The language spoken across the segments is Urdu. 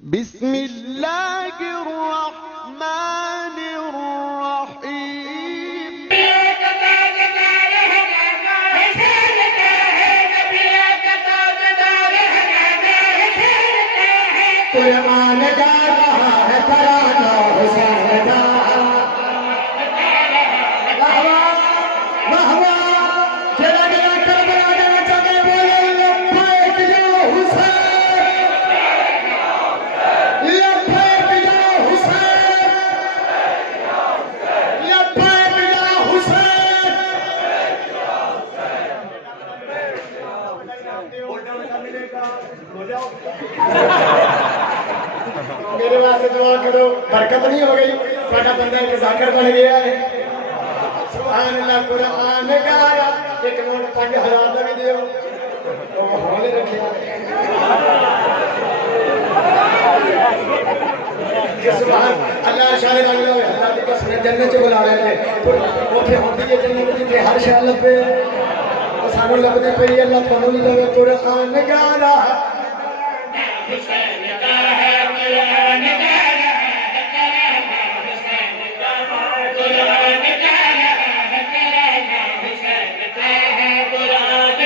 بسم الله الرحمن الرحيم قرآن گا رہا ہے ترانہ حسین کا واہ واہ واہ واہ جلا جلا کربلا جلا چلے بولے لبیک یا حسین لبیک یا حسین لبیک یا حسین میرے واسطے دعا کرو برکت نہیں ہو گئی تھوڑا بندہ ایک ذاکر بن گیا ہے سبحان اللہ قرآن گارا ایک نوٹ 5000 کا بھی دیو تو ماحول رکھیا سبحان اللہ شاہ رنگ لو اللہ کی قسم جنت چ بلا رہے تھے اوتھے ہوندی ہے جنت جتھے ہر شے لبے سانو لبدی پئی اللہ تانوں بھی لوے قرآن گارا حسین کا ہے قرآن گارا حسین کا قرآن گارا حسین کا قرآن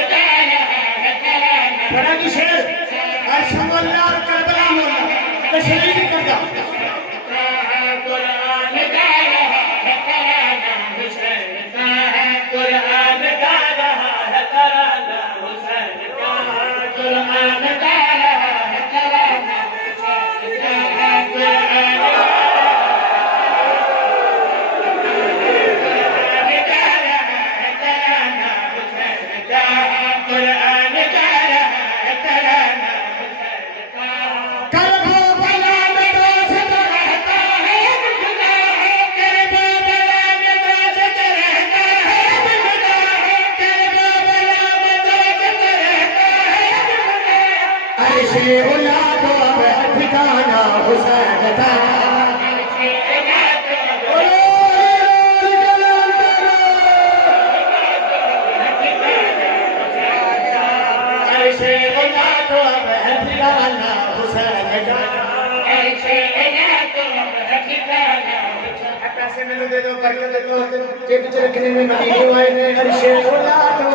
گارا بڑا کی شعر عرش مولا اور کربلا مولا تشریف کرتا قرآن گارا حسین کا قرآن گارا حسین کا قرآن گارا پیسے میں دے دو برکت دے دو جیب چ رکھنے میں مدینے والے نے ہر شے اولا تو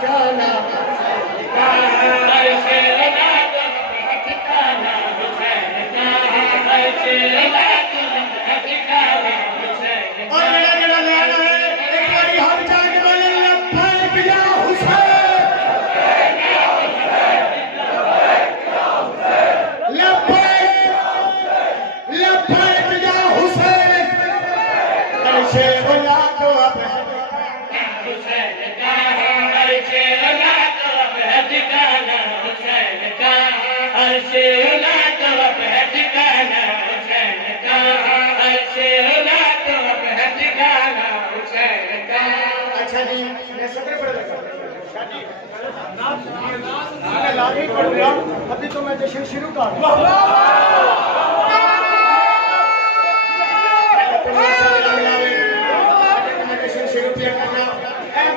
ٹھکانا ہر شے اولا تو ٹھکانا حسین کا ہر شے اولا تو ٹھکانا حسین اور میرا جڑا لانا ہے ایک باری ہم جا کے بولے لبیک یا حسین اچھا جی میں صدر پڑھ لگا میں لاغی پڑھ رہا ابھی تو میں جشن شروع کر رہا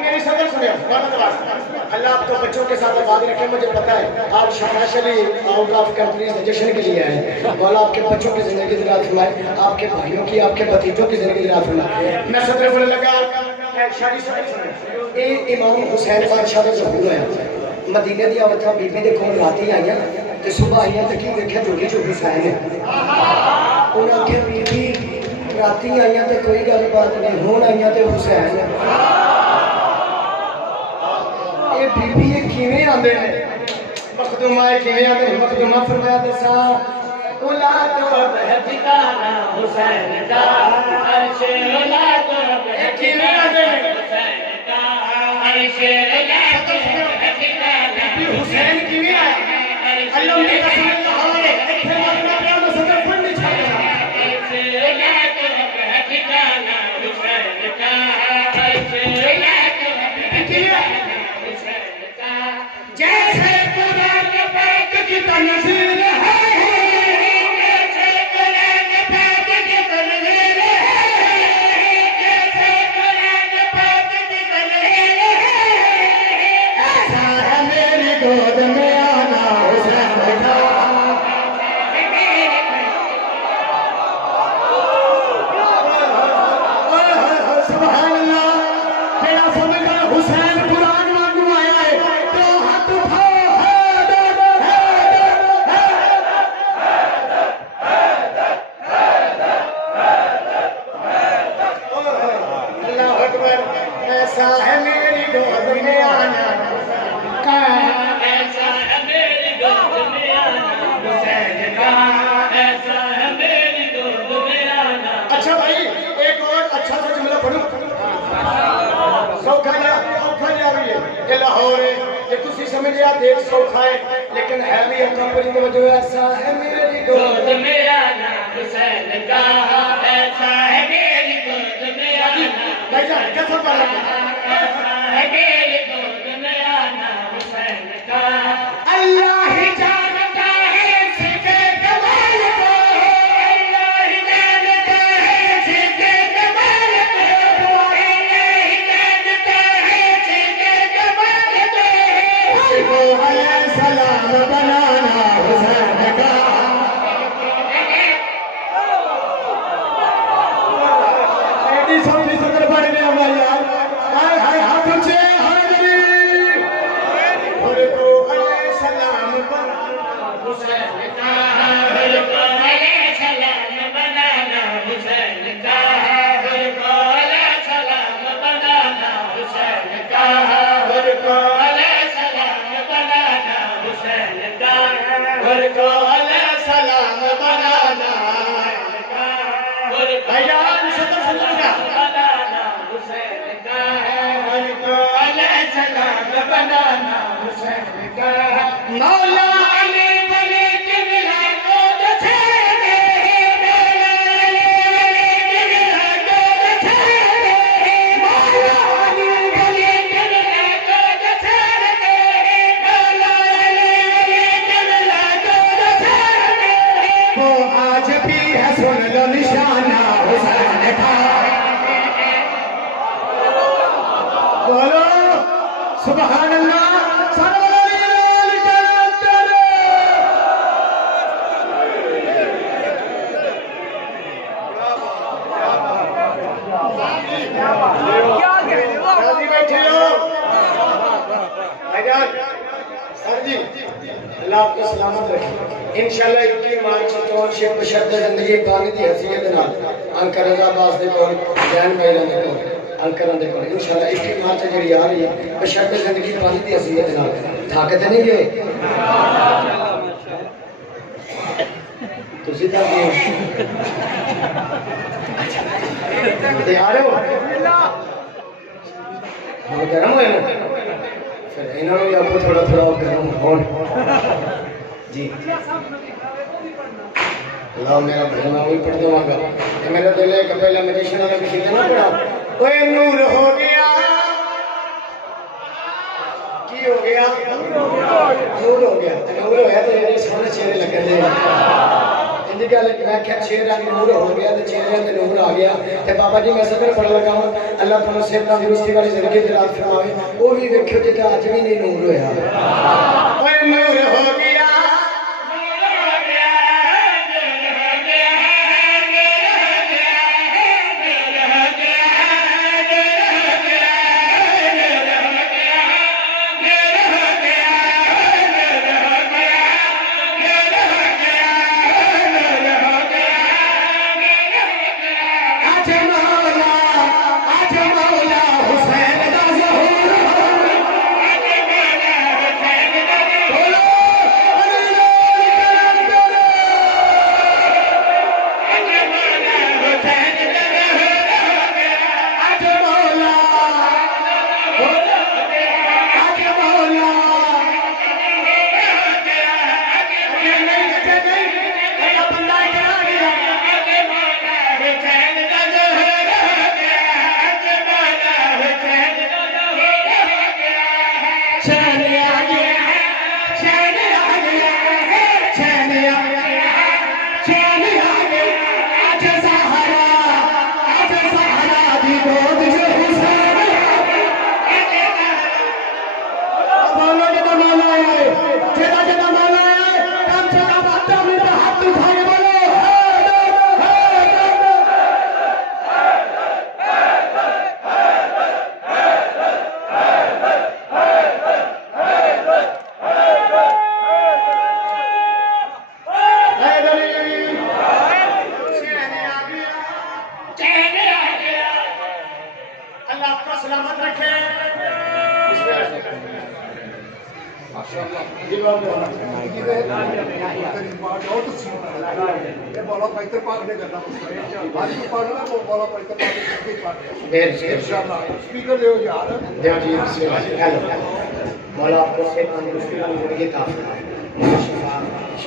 میری صدر سنیں اللہ آپ کو بچوں کے ساتھ آباد رکھے مجھے پتا ہے آپ شاہشلی آؤٹ آف کنٹریز جشن کے لیے آئے مولا آپ کے بچوں کی زندگی دلات فرمائے آپ کے بھائیوں کی آپ کے بھتیجوں کی زندگی دلات فرمائے میں صدر بولنے لگا شاہی صدر سنیں اے امام حسین بادشاہ کا ظہور ہے مدینے دی عورتاں بی بی دے کول راتی آئیاں تے صبح آئیاں تے کی ویکھیا جوگی جو حسین ہے انہاں کے بی بی راتی آئیاں تے کوئی گل بات نہیں ہون آئیاں تے حسین ہے اے بی بی کیویں آندے نے مخدومہ کیویں آندے مخدومہ فرمایا دسا اولاد تو ٹھکانا حسین کا عرش اولاد تو کیویں آندے نے حسین کا عرش اولاد تو ٹھکانا حسین کیویں آیا اللہ نے قسم اللہ ہے ایتھے مارنا پیا صدر پڑھ نہیں چھاڑیا عرش اولاد تو ٹھکانا حسین کا عرش اولاد تو ٹھکانا جیسے قرآن پاک کی تنزیل ہے جیسے قرآن پاک کی تنزیل ہے جیسے قرآن پاک کی تنزیل ہے حسین کا ایسا ہے میری گود میں آنا. اچھا بھائی ایک اور اچھا سا جملہ پڑھوں سوکھا جا رہی ہے یہ لاہور ہے یہ تسی سمجھ لیا دیکھ سوکھا ہے لیکن ہے بھی اچھا پڑھی توجہ. ایسا ہے میری گود میں آنا حسین کا ایسا ہے میری گود میں آنا. بھائی جان کیسا پڑھ رہا ہے میری گود میں آنا حسین کا. اللہ ہی جانتا ہے اس کے کمال کو. اللہ ہی جانتا ہے اس کے کمال کو. اللہ ہی جانتا ہے اس کے کمال کو. اس کو علیہ السلام بنانا حسین کا. ایڈی سوچی سکر پڑھ گیا بھائی یار. ہائے ہائے ہاتھ اونچے حاضری. اور تو علیہ السلام بنانا حسین کا. اور تو علیہ السلام بنانا حسین کا. اور تو علیہ السلام بنانا حسین کا. اور تو علیہ السلام بنانا حسین کا. اور تو علیہ السلام بنانا حسین کا. اور بھائیان شکر سنیے بنانا حسین کا. اور تو علیہ السلام بنانا حسین کا. مولا علی ولی قبلہ کو چھیڑے. مولا علی ولی قبلہ کو چھیڑے. مولا علی ولی قبلہ کو چھیڑے. مولا علی ولی قبلہ کو چھیڑے. وہ آج بھی ہے سن لو نشانہ حسین کا. بولو سبحان اللہ. سر جی اللہ آپ کو سلامت رکھے. انشاءاللہ 21 مارچ چون شپ شد زندگی پانی دی حیثیت نال انکر رضا باز دے کول جان پہلے دے کول انکران دے کول انشاءاللہ 21 مارچ جڑی آ رہی ہے بشرط زندگی پانی دی حیثیت نال تھک تے نہیں گئے تسی تے تے آ رہے ہو ہم گرم ہوئے نا پھر انہوں نے آپ کو تھوڑا گرم ہون جی اللہ میرا بھائی میں وہی پڑھ دوں گا. میرا دل ہے کہ پہلے میڈیشن والا بھی کسی نہ پڑھا. اوے نور ہو گیا. کی ہو گیا؟ نور ہو گیا. نور ہویا تو میرے سامنے چہرے لگن دے. انجی گل میں کہ چہرہ نور ہو گیا تو چہرے تے نور آ گیا. تے بابا جی میں صدر پڑھ لگا ہوں اللہ تعالیٰ سے تندرستی والی زندگی دراز فرماوے. وہ بھی ویکھو تے کہ اج بھی نہیں نور ہویا. اوے نور ہو گیا.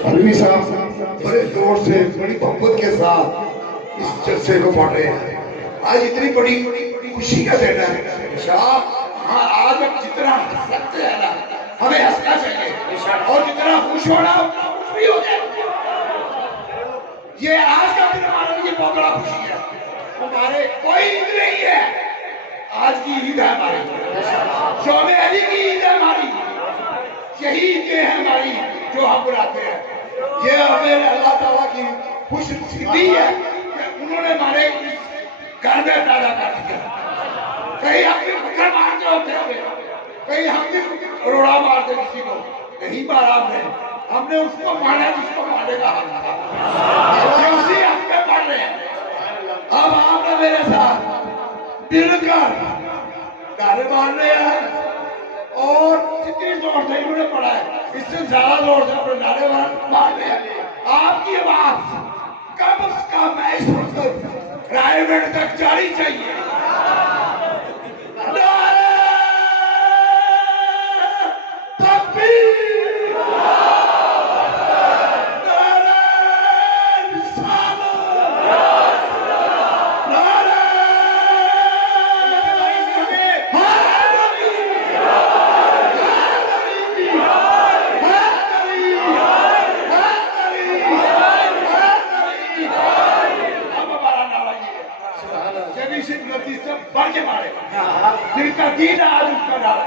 علوی صاحب بڑے زور سے بڑی محبت کے ساتھ اس جلسے کو پڑھ رہے ہیں. آج اتنی بڑی خوشی کا دن ہے شاہ. آج ہم جتنا ہنس سکتے ہیں نا ہمیں ہنسنا چاہیے اور جتنا خوش ہونا اتنا خوش بھی ہو جائے. یہ آج کا دن ہمارے لیے بہت بڑا خوشی ہے. ہمارے کوئی عید نہیں ہے, آج کی عید ہے ہماری. شعبے علی کی عید ہے ہماری. یہی عیدیں ہیں ہماری جو ہم بناتے ہیں. یہ ہمیں اللہ تعالیٰ کی خوش نصیبی ہے کہ انہوں نے ہمارے گھر میں پیدا کر دیا. کہیں ہم بھی پتھر مارتے ہوتے ہیں, کہیں ہم بھی روڑا مارتے کسی کو, نہیں مارا ہم نے اس کو مارا جس کو مارنے کا حق تھا. یہ اسی حق میں پڑھ رہے ہیں. اب آپ نے میرے ساتھ دل کر گانے مار رہے ہیں اور جتنی زور سے انہوں نے پڑھا ہے اس سے زیادہ زور سے اپنے نعرے مار رہے ہیں. آپ کی آواز کم از کم اس وقت رائے گڑھ تک جاری چاہیے. بڑھ کے مارے دل کا دین آج اس کا ڈالا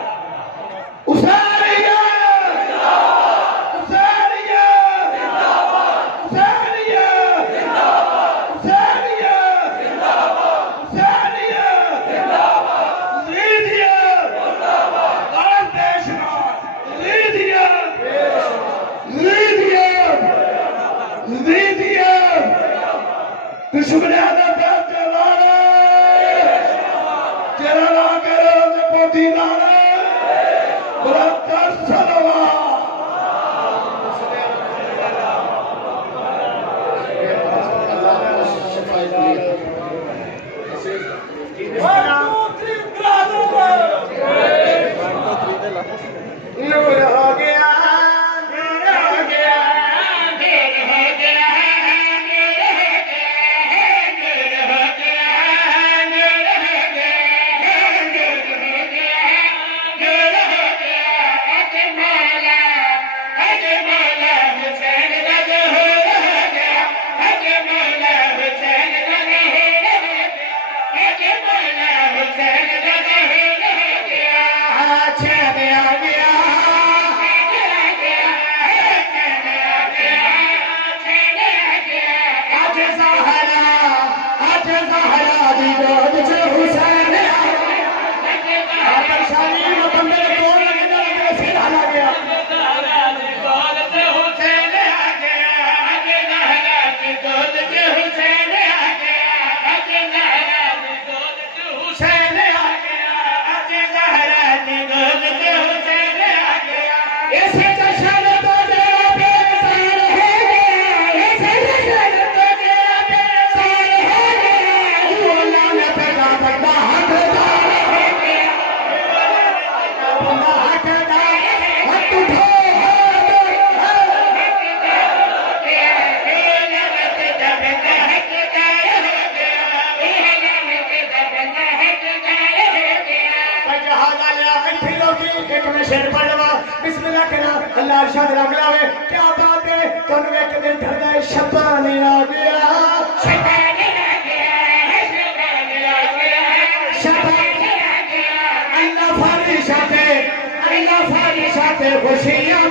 خوشیاں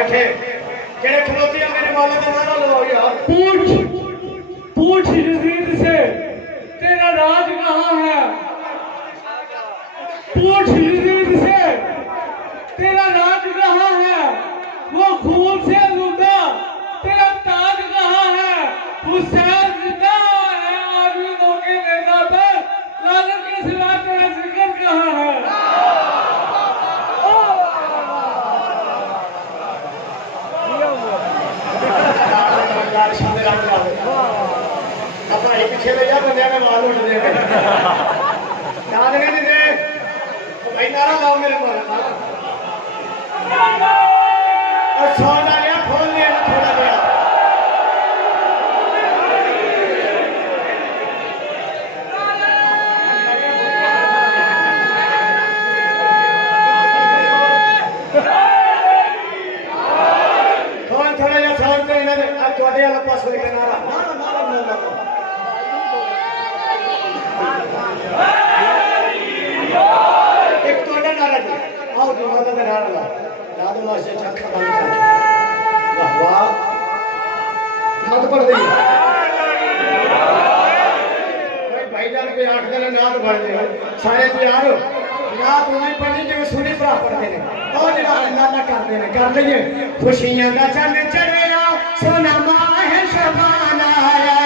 بیٹھے جڑے کھلوتے ہیں میرے مولا کا نعرہ لگاؤ یار پوچھ یزید سے تیرا راج کہاں ہے پوچھ یزید سے تیرا راج کہاں ہے وہ خون سے آلودہ تیرا تاج کہاں ہے حسین زندہ ہے آج بھی موقع لیتا پر لعنت کے سوا تیرا ذکر کہاں ہے اپنا ہی پیچھے لے جا بندے میں مال اٹھ دے یاد نہیں دے بھائی نعرہ لاؤ میرے مولا اور سونا لیا کھول لیا تھوڑا لیا تھوڑا جہاں ساؤنڈ تو انہوں نے تھوڑے والا پاس لے کے نعرہ ایک تھوڑا نعرہ جی آؤ جو مدد نعرہ لا یاد ماشاء چکھا بند کر واہ واہ نعت پڑھ دی بھائی جان کے آٹھ دن نعت پڑھ دی سارے تیار ہو نعت انہیں پڑھنی جو سنی پڑھا پڑھتے ہیں اور جناب اللہ کرتے ہیں کر لئیے خوشیاں کا چند چڑھیا سونا ماہ شبان آیا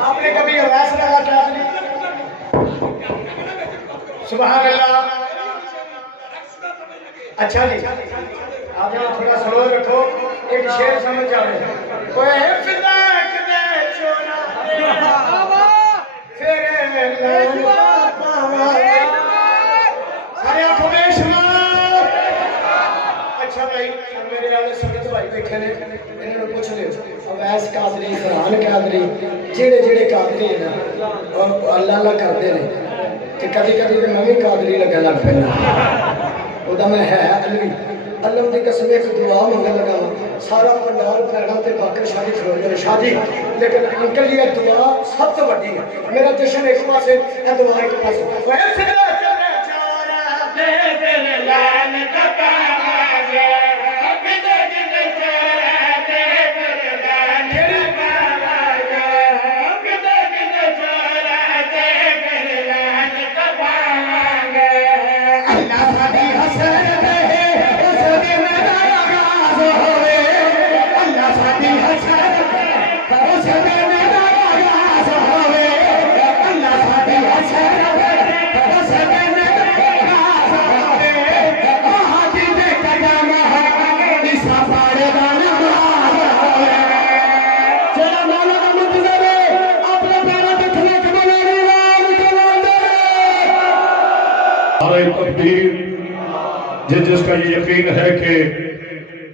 آپ نے کبھی حواس لگا کیا سبحان اللہ اچھا جی آپ نے تھوڑا سلو رکھو ایک شعر سمجھ آئے کوئی فلاک میں چورا پھر سارے آنکھوں میں شمار اچھا بھائی میرے والے سنگت بھائی بیٹھے نے انہوں نے پوچھ لے اویس قادری فرحان قادری جڑے جڑے قادری ہیں اور اللہ اللہ کرتے ہیں کہ کبھی کبھی تو میں بھی قادری لگا لگ پہنا وہ میں ہے علوی علم دی قسم ایک دعا منگا لگا سارا پنڈال پیڑا تے باقر شادی کھلو جائے شادی لیکن انکل یہ دعا سب تو بڑی ہے میرا جشن ایک پاس ہے یہ دعا ایک پاس ہے ویسے چورا دے تیرے لان کا پاگے نعرہ تکبیر. جس کا یہ یقین ہے کہ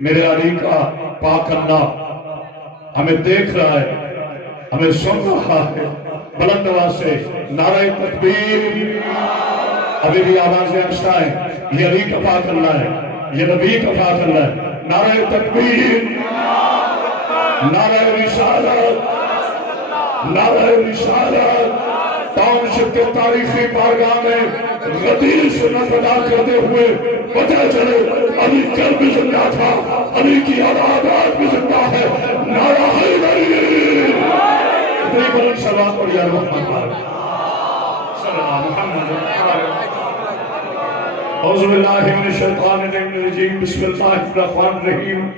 میرے علی کا پاک اللہ ہمیں دیکھ رہا ہے، ہمیں سن رہا ہے، بلند آواز سے نعرہ تکبیر. ابھی بھی آوازیں آہستہ ہیں. یہ علی کا پاک اللہ ہے، یہ نبی کا پاک اللہ ہے. نعرہ تکبیر، نعرہ رسالت، نعرہ رسالت. ٹاؤن شپ کے تاریخی بارگاہ میں غدیر سنت ادا کرتے ہوئے پتہ چلے علی کل بھی زندہ تھا، علی کی عبادات بھی زندہ ہے. نعرہ حیدری. اتنی بلند صلوات پڑھی یا محمد صلی اللہ علیہ وسلم. اعوذ باللہ من الشیطان الرجیم. بسم اللہ الرحمن الرحیم.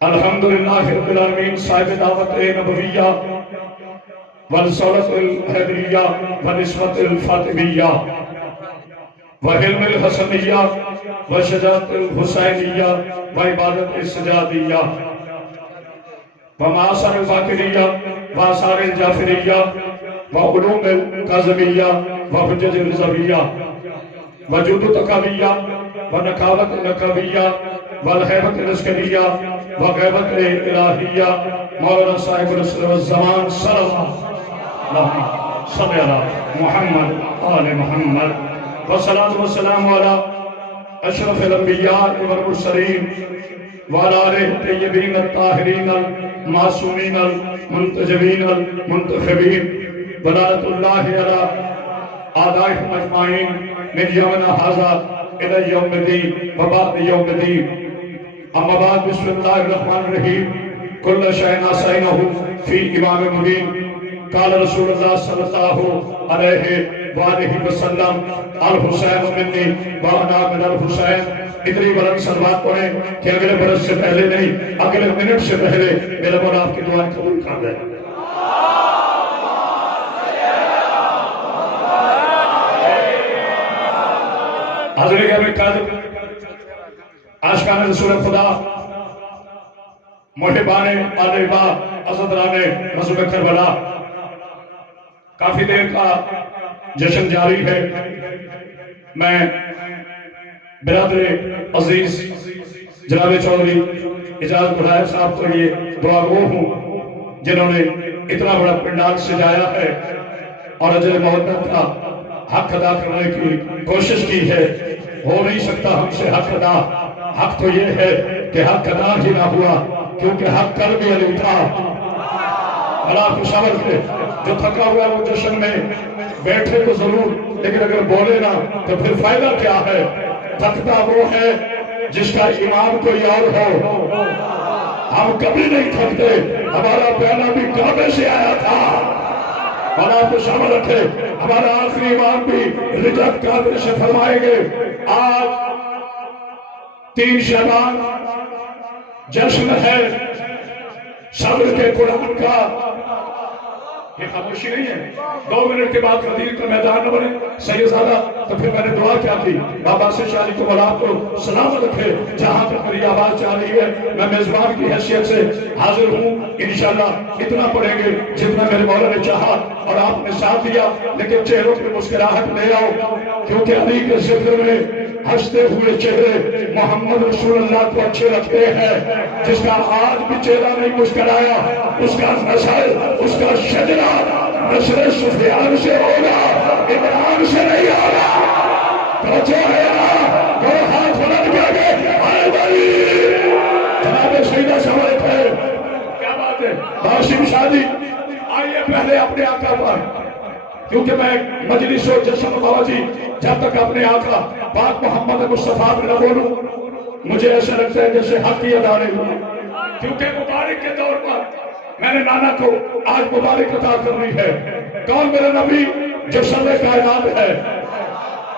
الحمدللہ رب العالمین صاحب دعوت نبویہ والصورت الحیدریہ ونسبت الفاطمیہ وحلم الحسنیہ وشجاعت الحسینیہ وعبادت السجادیہ ومعاصر الفاقریہ وآثار الجعفریہ وعلوم القاظمیہ وحجج الرضویہ وجود تقویہ ونقاوت نقویہ والحیبت الاسکریہ وغیبت الہیہ مولانا صاحب الرسول والزمان صلی اللہ صلی اللہ محمد آل محمد والصلاة والسلام علی اشرف الانبیاء والمرسلین وعلی آلہ الطیبین الطاہرین المعصومین المنتجبین المنتخبین ولعنۃ اللہ علی اعدائہم اجمعین من یومنا ھذا الی یوم الدین وبعد یوم الدین. اما بعد بسم اللہ الرحمن الرحیم. کل شیء احصینہ فی امام مبین. قال رسول اللہ صلی اللہ علیہ وآلہ وسلم الحسین منی وانا من الحسین. اتنی بلند صلوات پڑھیں کہ اگلے برس سے پہلے نہیں، اگلے منٹ سے پہلے میرا مولا آپ کی دعائیں قبول کر دے. حضرت گرامی قادر عاشقان رسول خدا، محبان آل با، عزتران مظلوم کربلا، کافی دیر کا جشن جاری ہے. میں برادر عزیز جناب چودھری اجازت بڑھائے صاحب کو یہ دعا گو ہوں جنہوں نے اتنا بڑا پنڈال سجایا ہے اور اجر محبت کا حق ادا کرنے کی کوشش کی ہے. ہو نہیں سکتا ہم سے حق ادا. حق تو یہ ہے کہ حق ادا ہی نہ ہوا کیونکہ حق کل بھی علی تھا. اللہ خوشاور کے جو تھکا ہوا ہے وہ جشن میں بیٹھے تو ضرور، لیکن اگر بولے نہ تو پھر فائدہ کیا ہے؟ تھکتا وہ ہے جس کا امام کوئی اور ہو. ہم کبھی نہیں تھکتے. ہمارا پہلا بھی کعبے سے آیا تھا. اللہ خوشاور رکھے. ہمارا آخری امام بھی رجت قادر سے فرمائیں گے. آج 3 شعبان جشن ہے صبر کے قرآن کا. یہ خاموشی نہیں ہے. 2 منٹ کے بعد قدیر کا میدان نہ بنے سیدزادہ. تو پھر میں نے دعا کیا تھی بابا سے شالی کو مولا کو سلامت رکھے. جہاں تک میری آواز جا رہی ہے میں میزبان کی حیثیت سے حاضر ہوں. انشاءاللہ اتنا پڑھیں گے جتنا میرے مولا نے چاہا اور آپ نے ساتھ دیا. لیکن چہروں پہ مسکراہٹ لے آؤ کیونکہ علی کے ذکر میں ہنستے ہوئے چہرے محمد رسول اللہ کو اچھے لگتے ہیں. جس کا آج بھی چہرہ نہیں مسکرایا اس کا نسل، اس کا شجرہ نسل سفیان سے ہوگا، عمران سے نہیں ہوگا. تو جو ہے نا وہ ہاتھ بلند کر کے آئے بھائی جناب سیدہ سوائے تھے. کیا بات ہے باشم شادی. آئیے پہلے اپنے آقا پر، کیونکہ میں مجلس و جشن بابا جی جب تک اپنے آقا پاک محمد مصطفیٰ میں نہ بولوں مجھے ایسا لگتا ہے جیسے حق کی ادا نہیں ہوئی. کیونکہ مبارک کے طور پر میں نے نانا کو آج مبارک عطا کرنی ہے. کون میرا نبی جو سر کائنات ہے؟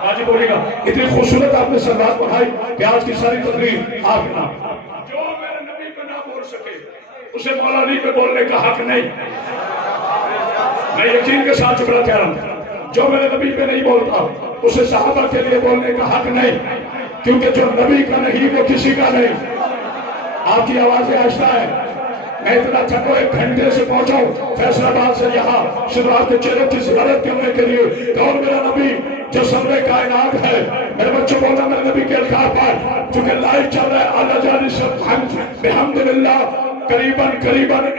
آج بولے گا. اتنی خوبصورت آپ نے سلوات پڑھائی کہ آج کی ساری تقریر آپ نا جو میرے نبی پہ نہ بول سکے اسے مولا علی پہ بولنے کا حق نہیں. میں یقین کے ساتھ چکرا کہہ رہا ہوں جو میرے نبی پہ نہیں بولتا اسے صحابہ کے لیے بولنے کا حق نہیں، کیونکہ جو نبی کا نہیں وہ کسی کا نہیں. آپ کی آوازیں آہستہ ہے میں اتنا تھکو 1 گھنٹے سے پہنچا ہوں فیصل آباد سے یہاں شروعات کے چہروں کی زیارت کرنے کے لیے. کون میرا نبی جو سامنے کائنات ہے. میرے بچوں بولنا میرے نبی کے القاب پر چونکہ لائف چل رہا ہے اللہ جانی سب بحمدللہ قریباً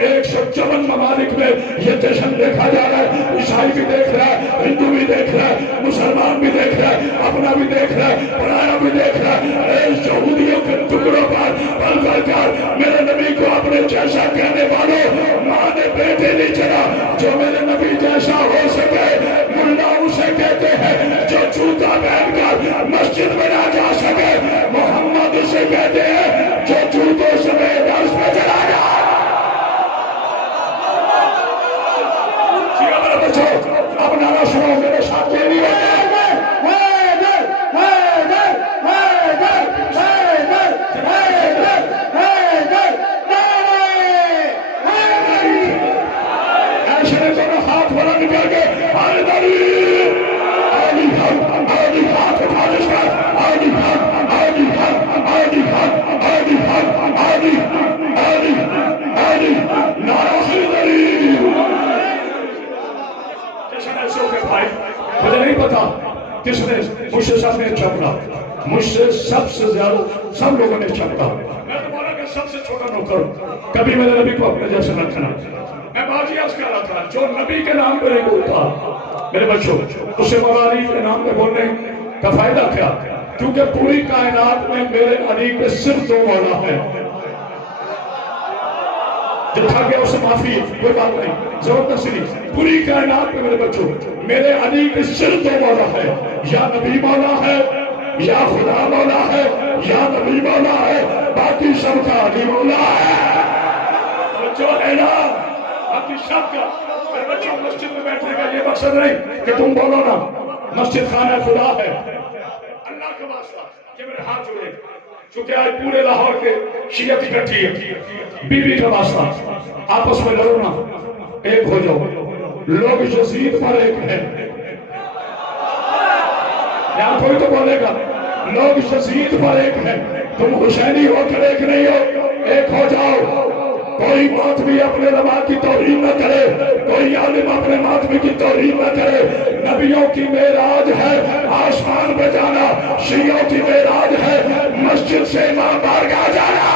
154 ممالک میں یہ جشن دیکھا جا رہا ہے. عیسائی بھی دیکھ رہا ہے, ہندو بھی دیکھ رہا ہے, مسلمان بھی دیکھ رہا ہے, اپنا بھی دیکھ رہا ہے, پرایا بھی دیکھ رہا ہے. یہودیوں کے ٹکڑوں پر پل پل کر میرے نبی کو اپنے جیسا کہنے والوں ماں نے بیٹے نہیں چلا. جو میرے نبی جیسا ہو سکے ملا اسے کہتے ہیں, جو جوتا پہن کر مسجد میں نہ جا سکے محمد اسے کہتے ہیں جو جوتوں سمیت درس میں چلا جائے. اب نعرہ سنو میرے ساتھ یہ نہیں ہوتا. ایسے دونوں ہاتھ بلند کر کے ہاتھ اٹھا جس کا نعرہ حیدری. بھائی مجھے نہیں پتا کس نے مجھ سے سب نے اچھا پڑھا, مجھ سے سب سے زیادہ سب لوگوں نے اچھا پڑھا. میں تو بولا کہ سب سے چھوٹا نوکر کبھی میرے نبی کو اپنے جیسے نہ رکھنا. میں بازی عرض کر رہا تھا جو نبی کے نام پہ نہیں بولتا میرے بچوں اسے مولا کے نام پہ بولنے کا فائدہ کیا, کیونکہ پوری کائنات میں میرے علی کے صرف 2 مولا ہیں. جتھا گیا اسے معافی ہے, کوئی بات نہیں, ضرورت نصیری. پوری کائنات میں میرے بچوں میرے علی کے صرف 2 مولا ہے, یا نبی مولا ہے یا خدا مولا ہے یا نبی مولا ہے, باقی سب کا علی مولا ہے. جو ہے نا باقی سب کا. میرے بچوں مسجد میں بیٹھنے کا یہ مقصد نہیں کہ تم بولو نا مسجد خانہ خدا ہے. اللہ کا واسطہ یہ میرے ہاتھ جوڑے, چونکہ آج پورے لاہور کے شیعت اکٹھی ہے. بی بی کا واسطہ آپس میں لڑو نا, ایک ہو جاؤ. لوگ یزید پر ایک ہیں, یہاں کوئی تو بولے گا لوگ یزید پر ایک ہیں, تم حسینی ہو کر ایک نہیں ہو, ایک ہو جاؤ. کوئی ماتمی اپنے نبی کی توہین نہ کرے, کوئی عالم اپنے ماتمی کی توہین نہ کرے. نبیوں کی معراج ہے آسمان پہ جانا, شیعوں کی معراج ہے مسجد سے امام بارگاہ جانا.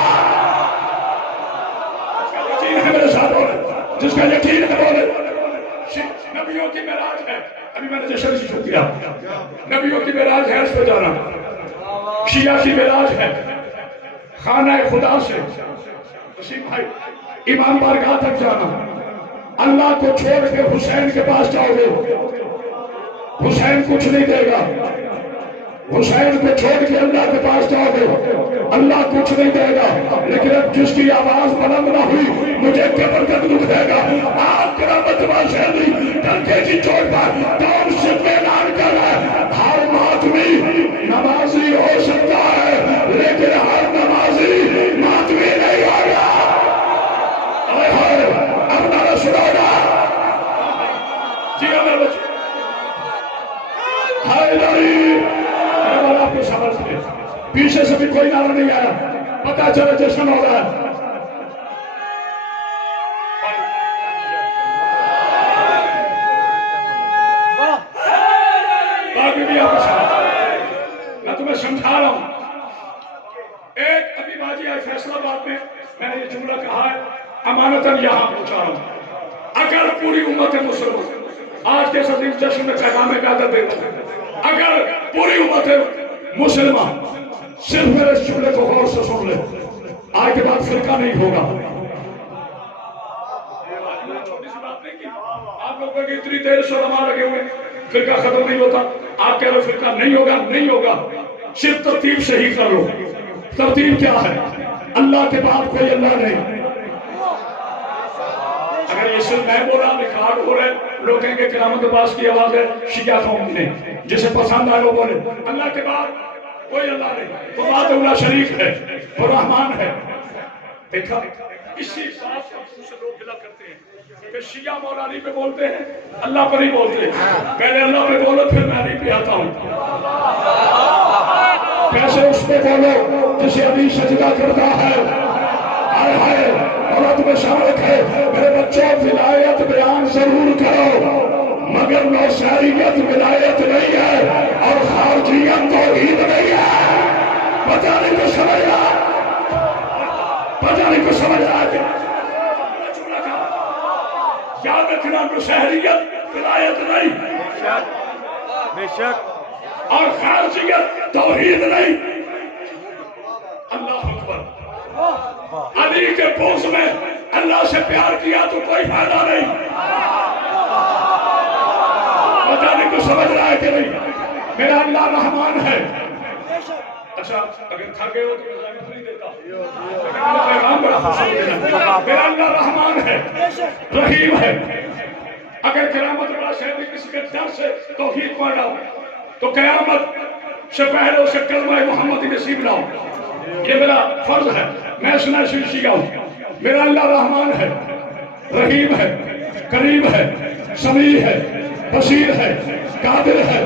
میرے ساتھ بولے, جس کا یقین ہے بولے. نبیوں کی معراج ہے, ابھی میں نے جشن شروع کیا, نبیوں کی معراج ہے اس پہ جانا. شیعہ کی معراج ہے خانہ خدا سے وسیم بھائی امام بارگاہ تک جانا. اللہ کو چھوڑ کے حسین کے پاس جاؤ گے, حسین کچھ نہیں دے گا. حسین کو چھوڑ کے اللہ کے پاس جاؤ گے, اللہ کچھ نہیں دے گا. لیکن اب جس کی آواز بلند نہ ہوئی مجھے قبر تک دکھ دے گا. آپ کرامت باشندی ڈنکے کی چوٹ پر کون سے اعلان کر رہا ہے, ہر ماتمی نمازی ہو سکتا ہے لیکن ہر نمازی ماتمی نہیں ہوگا. اب نہ سنو گا جی ہمیں بچے حیدری. آپ کو سمجھ لیں پیچھے سے بھی کوئی نعرہ نہیں آیا, پتا چلا جشن ہو رہا ہے. باقی بھی آپ میں تمہیں سمجھا رہا ہوں. ایک ابھی بازی آئی فیصلہ آباد میں نے یہ جملہ کہا ہے امانتاً یہاں پہنچا رہا ہوں. اگر پوری امت مسلمان آج کے صدیق جشن میں پیغام قیادت دیتا ہے, اگر پوری امت مسلمان صرف میرے اس جملے کو غور سے سن لے, آج کے بعد فرقہ نہیں ہوگا. آپ لوگوں کی اتنی دیر سے علماء لگے ہوئے فرقہ ختم نہیں ہوتا, آپ کہہ رہے فرقہ نہیں ہوگا. نہیں ہوگا, صرف ترتیب صحیح کر لو. ترتیب کیا ہے, اللہ کے بعد کوئی اللہ نہیں. اگر یہ صرف میں بولا ریکارڈ ہو رہے لوگ کہیں گے کرامت عباس کی آواز ہے شیعہ قوم نے, جسے پسند آئے وہ بولے اللہ کے بعد کوئی اللہ نہیں. وہ بات اللہ شریف ہے, وہ رحمان ہے. دیکھا اسی بات سے لوگ گلا کرتے ہیں کہ شیعہ مولا علی پہ بولتے ہیں اللہ پر نہیں بولتے. پہلے اللہ پہ بولو پھر میں علی پہ آتا ہوں. کیسے اس پہ بولو جسے علی سجدہ کرتا ہے. ہائے ہائے مولا تمہیں میں شامل تھے میرے بچوں ولایت بیان ضرور کرو مگر نوشہریت ولایت نہیں ہے اور خارجیت توحید نہیں ہے. پتہ نہیں کو سمجھ رہا پتہ نہیں کو سمجھ رہا ہے یاد رکھنا نوشہریت ولایت نہیں بے شک اور خارجیت توحید نہیں. اللہ اکبر. علی کے پوز میں اللہ سے پیار کیا تو کوئی فائدہ نہیں. پتہ نہیں کو سمجھ رہا ہے کہ نہیں. میرا اللہ رحمان ہے. اچھا اگر تھک گئے ہو تو میں زیادہ نہیں دیتا. میرا اللہ رحمان ہے رحیم ہے. اگر قیامت والا شہر کسی کے در سے توحید پڑھا تو قیامت سے پہلے اسے کلمہ محمدی نصیب لاؤ. یہ میرا فرض ہے. میں سنا شیعہ ہوں. میرا اللہ رحمان ہے رحیم ہے کریم ہے سمیع ہے بصیر ہے قادر ہے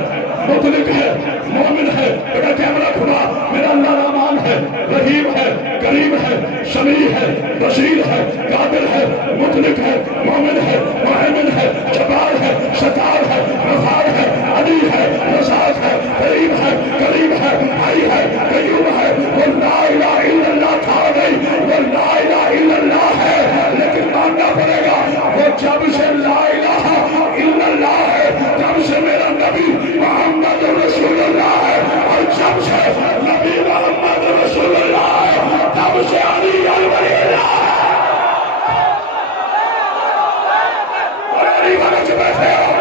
مطلق ہے مومن ہے. بیٹا کیمرہ کھلا. میرا اللہ رحمان ہے رحیم ہے کریم ہے سمیع ہے بصیر ہے قادر ہے مطلق ہے مومن ہے مہیمن ہے جبار ہے ستار ہے غفار ہے علی ہے رزاق ہے کریم ہے کریم ہے حی ہے قیوم ہے. وہ لا الہ الا اللہ تھا نہیں وہ لا الہ الا اللہ ہے لیکن ماننا پڑے گا وہ جب سے لا الہ الا اللہ ہے جب سے میرا نبی محمد رسول اللہ ہے اور جب سے نبی محمد رسول اللہ ہے تب سے علی الولی اللہ ہے. علی والے سے بیٹھے ہو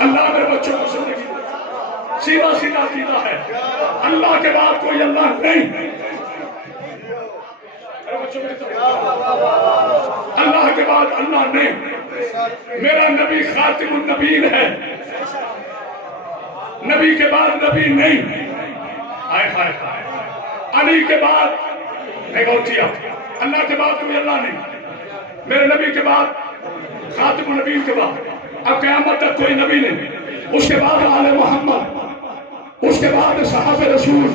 اللہ میرے بچوں کو زندگی سیدھا سیدھا سیدھا ہے. اللہ کے بعد کوئی اللہ نہیں. اللہ کے بعد اللہ نہیں. میرا نبی خاتم النبیین ہے. نبی کے بعد نبی نہیں. ہائے ہائے ہائے. علی کے بعد ایک اور کیا. اللہ کے بعد کوئی اللہ نہیں. میرے نبی کے بعد خاتم النبیین کے بعد اب قیامت تک کوئی نبی نہیں. اس کے بعد آل محمد اس کے بعد صحابہ رسول.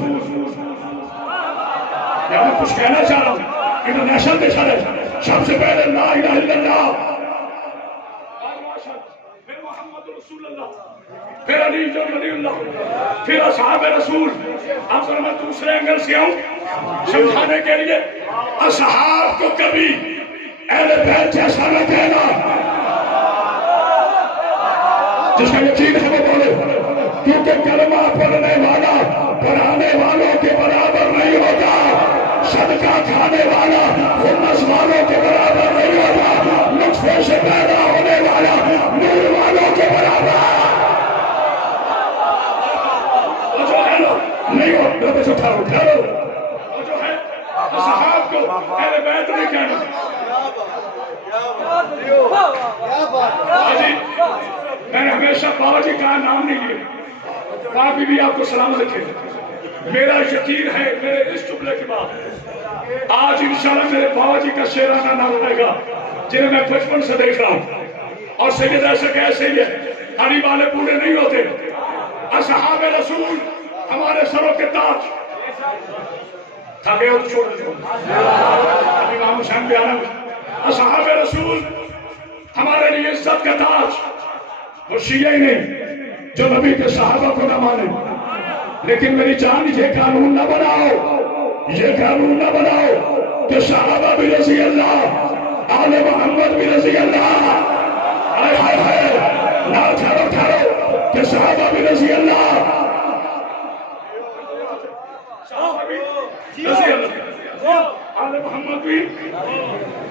یا میں کچھ کہنا چاہ رہا ہوں انٹرنیشنل پہ چلے. سب سے پہلے لا الہ الا اللہ پھر محمد رسول اللہ پھر علی جو ولی اللہ پھر اصحاب رسول. اب ذرا میں دوسرے اینگل سے آؤں سمجھانے کے لیے. اصحاب کو کبھی اہل بیت جیسا نہ کہنا. جس کا یقین ہے وہ بولے کیونکہ کلمہ پڑھنے والا پڑھانے والوں کے برابر نہیں ہوتا. صدقہ کھانے والا خمس والوں کے برابر نہیں ہوتا. نطفے سے پیدا ہونے والا نور والوں کے برابر جو ہے نہیں ہو. بس اٹھاؤ اٹھاؤ. جو ہے صحاب کو اہل بیت نہیں کہنا. میں نے ہمیشہ بابا جی کا نام نہیں لیا. باقی بھی آپ کو سلام رکھے. میرا یقین ہے میرے اس جملے کے بعد آج انشاءاللہ میرے بابا جی کا شیرانہ نام آئے گا جنہیں میں بچپن سے دیکھ رہا ہوں. اور سید ایسے کیسے ہی ہے. علی والے پورے نہیں ہوتے. اصحاب رسول ہمارے سروں کے تاج. تھاکے ہو تو چھوڑ دو. ابھی امام حسین بھی آنا. اصحاب رسول ہمارے لیے عزت کا تاج. وہ شیعہ ہی نہیں جو نبی کے صحابہ کو نہ مانے. لیکن میری جان یہ قانون نہ بناؤ یہ قانون نہ بناؤ کہ صحابہ بھی رضی اللہ آل محمد بھی رضی اللہ. ہائے ہائے ہائے. نہ ٹھہرو ٹھہرو کہ صحابہ بھی رضی اللہ رضی اللہ آل محمد بھی.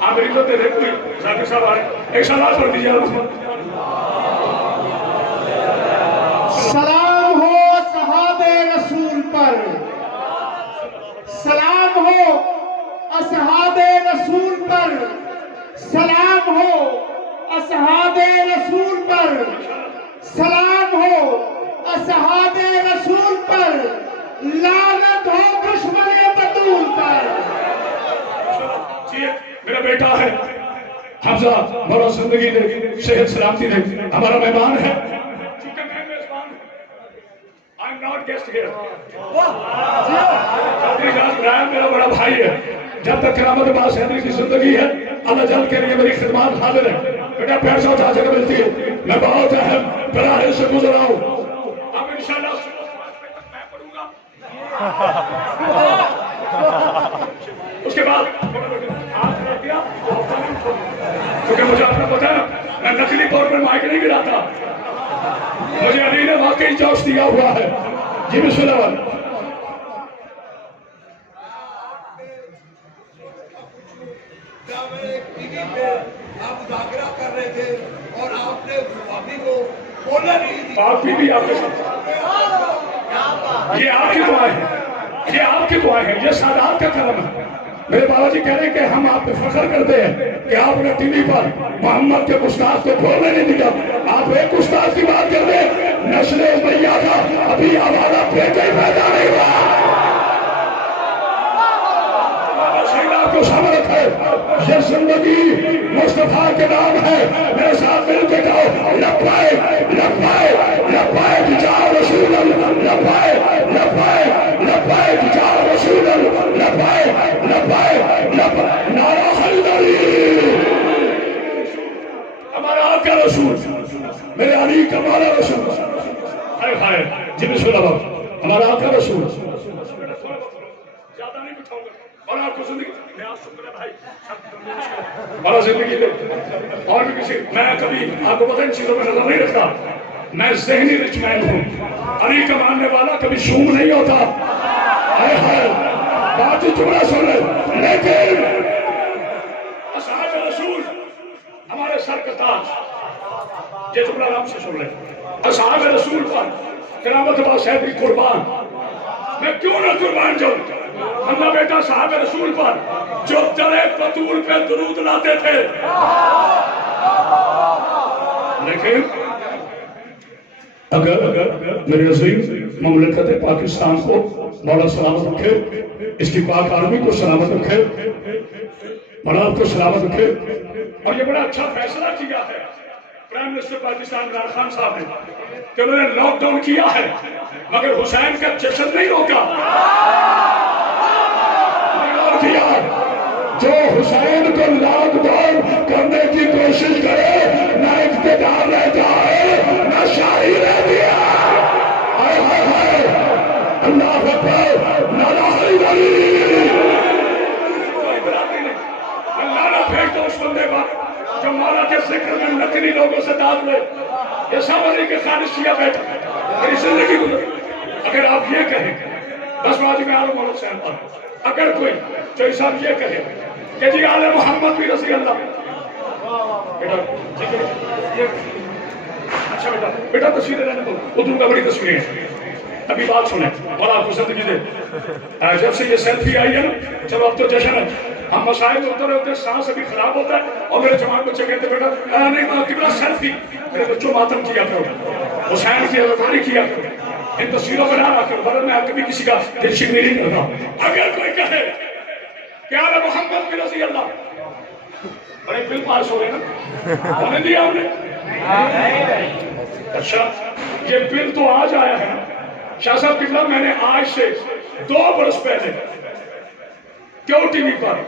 آپ میری تو تیرے کوئی ذاکر صاحب آئے ایک سلام پڑھ دیجیے. سلام ہو اصحاب رسول پر. سلام ہو اصحاب رسول پر. سلام ہو اصحاب رسول پر. سلام ہو اصحاب رسول پر. لعنت ہو دشمن بطول پر. میرا بیٹا ہے حمزہ بڑا زندگی دے صحت سلامتی دے ہمارا مہمان ہے چونکہ میں میزبان ہوں I am not guest here Chaudhry Jaz Ibrahim میرا بڑا بھائی ہے جب تک کرامت عباس حیدری کی زندگی ہے اللہ جل کے لیے میری خدمات حاضر ہے بیٹا پیسہ اٹھا جگہ ملتی ہے میں بہت اہم براہ سے گزر رہا ہوں اب انشاءاللہ میں پڑھوں گا اس کے بعد کیونکہ مجھے اپنا پتا ہے میں نقلی طور پر مائک نہیں گراتا مجھے علی نے واقعی جوش دیا ہوا ہے جی بسم اللہ آپ مذاکرہ کر رہے تھے اور آپ نے بھابھی کو بولنا نہیں دیا آپ بھی آپ کے ساتھ یہ آپ کی دعائیں ہیں یہ آپ کی دعائیں ہیں یہ سادات کا کرم ہے میرے بابا جی کہہ رہے ہیں کہ ہم آپ پہ فخر کرتے ہیں کہ آپ نے ٹی وی پر محمد کے گستاخ کو بولنے نہیں دیا آپ ایک گستاخ کی بات کر رہے ہیں نسل امیہ کا ابھی آوازہ بیٹے پیدا نہیں ہوا آپ کو سمجھ ہے یہ زندگی مصطفیٰ کے نام ہے میرے ساتھ مل کے کہو لبائک لبائک لبائک جاؤ رسول اللہ لبائک لبائک لبائک جاؤ رسول اللہ لبائک لبائک لبائک نعرہ حیدری ہمارا آقا رسول میرے علی کا مولا رسول ہائے ہائے جی بسم اللہ ہمارا آقا رسول زیادہ نہیں بٹھاؤں گا اور آپ کو زندگی بڑا زندگی دے اور بھی کسی میں کبھی آپ کو پتہ ان چیزوں میں نظر نہیں رکھتا میں ذہنی رچ مین ہوں علی کا ماننے والا کبھی شوم نہیں ہوتا اے ہائے بات جملہ سن لے لیکن اصحاب رسول ہمارے سر کا تاج یہ جملہ آرام سے سن لے اصحاب رسول پر کرامت عباس حیدری قربان میں کیوں نہ قربان جاؤں اللہ بیٹا صاحب رسول پر جو درے بطول پہ درود لاتے تھے لیکن اگر میرے عظیم مملکت پاکستان کو بڑا سلامت رکھے اس کی پاک آرمی کو سلامت رکھے بڑا آپ کو سلامت رکھے اور یہ بڑا اچھا فیصلہ کیا ہے پرائم منسٹر پاکستان عمران خان صاحب نے کہ انہوں نے لاک ڈاؤن کیا ہے مگر حسین کا جشن نہیں روکا جو حسین کو لاک ڈاؤن کرنے کی کوشش کرے نہ اقتدار رہ جائے نہ شاہی رہ دیا ہائے ہائے ہائے اللہ اکبر نعرہ حیدری اللہ نہ پھینک دو اس بندے پر جو مولا کے ذکر میں نقلی لوگوں سے داد لے یہ سب علی کے خالص شیعہ بیٹھا میری زندگی گزر اگر آپ یہ کہیں بس واجب عالم مولا حسین پر اگر کوئی جو صاحب یہ کہے کہ جی آل محمد بھی رضی اللہ اچھا بیٹا تصویریں رہنے دو اردو کا بڑی تصویریں ہیں ابھی بات سنیں اور آپ کو زندگی دے جب سے یہ سیلفی آئی ہے نا چلو اب تو جشن ہے ہم مسائل ہوتے رہتے ہیں سانس ابھی خراب ہوتا ہے اور میرے جوان بچے کہتے بیٹا نہیں کتنا سیلفی میرے بچوں ماتم کیا کرو حسین کی عزتداری کیا کرو ان تصویروں میں نہ رکھ کر ورنہ میں کبھی کسی کا دل شکنی نہیں کرتا اگر کوئی کہے کہ آل محمد بھی رضی اللہ بڑے بل پاس ہو رہے نا ہونے دیا ہم نے اچھا یہ بل تو آج آیا ہے شاہ صاحب قبلہ میں نے آج سے 2 برس پہلے کیوں ٹی وی پر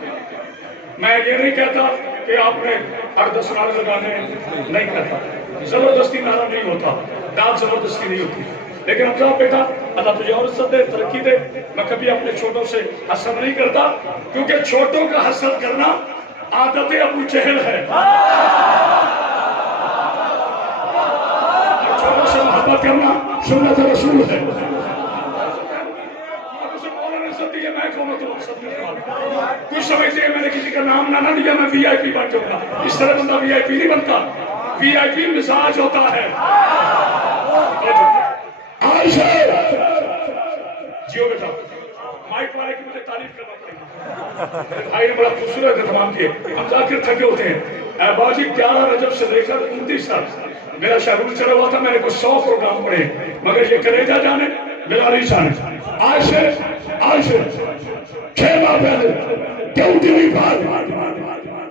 میں یہ نہیں کہتا کہ آپ نے 8-10 نعرے لگانے نہیں کہتا زبردستی نعرہ نہیں ہوتا داد زبردستی نہیں ہوتی لیکن حمزہ بیٹا اللہ تجھے اور عزت دے ترقی دے میں کبھی اپنے چھوٹوں سے حسد نہیں کرتا کیونکہ چھوٹوں کا حسد کرنا عادت ابو جہل ہے چھوٹوں سے محبت کرنا سنت رسول ہے کچھ سمجھتے ہیں میں نے کسی کا نام نہ لیا میں وی آئی پی بن جاؤں گا اس طرح بندہ وی آئی پی نہیں بنتا وی آئی پی مزاج ہوتا ہے جیو بیٹا مائک والے کی مجھے تعریف کرنا پڑے گا بھائی نے بڑا خوبصورت اہتمام کیے ہم ذاکر تھکے ہوتے ہیں باجی 11 رجب سے لے کر 29 سال میرا شہرول چلا ہوا تھا میں نے کچھ 100 پروگرام پڑھے مگر یہ کلیجہ جانے میرا نہیں جانے آج سے 6 ماہ پہلے کیوں ٹی وی پر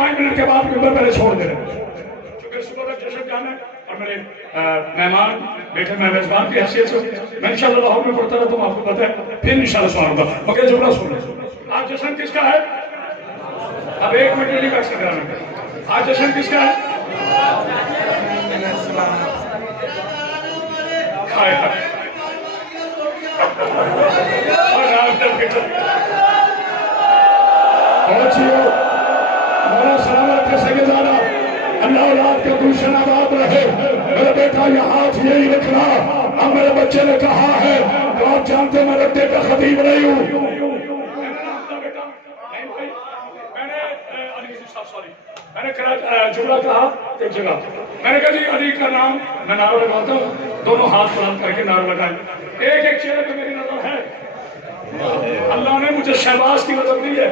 5 منٹ کے بعد ممبر پہلے چھوڑ دے رہے ہیں کیونکہ صبح تک جشن جانا ہے اور میرے مہمان بیٹھے میں میزبان کی حیثیت سے میں انشاءاللہ لاہور میں پڑھتا رہتا ہوں آپ کو پتہ ہے پھر انشاءاللہ سناؤں گا مگر جملہ سن لیں آج جشن کس کا ہے اب 1 منٹ نہیں بیٹھ سکتا آج جشن کس کا ہے میرا سلامت کے سگزادہ اللہ اولاد کا گلشن آباد رہے میرا بیٹا یہ ہاتھ یہی رکھنا اب میرے بچے نے کہا ہے تو آپ جانتے میں رکھتے کا خطیب نہیں ہوں میں نے جملہ کہا ایک جگہ میں نے کہا جی علی کا نام میں نعرہ لگاتا ہوں دونوں ہاتھ بلند کر کے نعرہ لگائیں ایک ایک چہرے پہ میری نظر ہے اللہ نے مجھے شہباز کی نظر دی ہے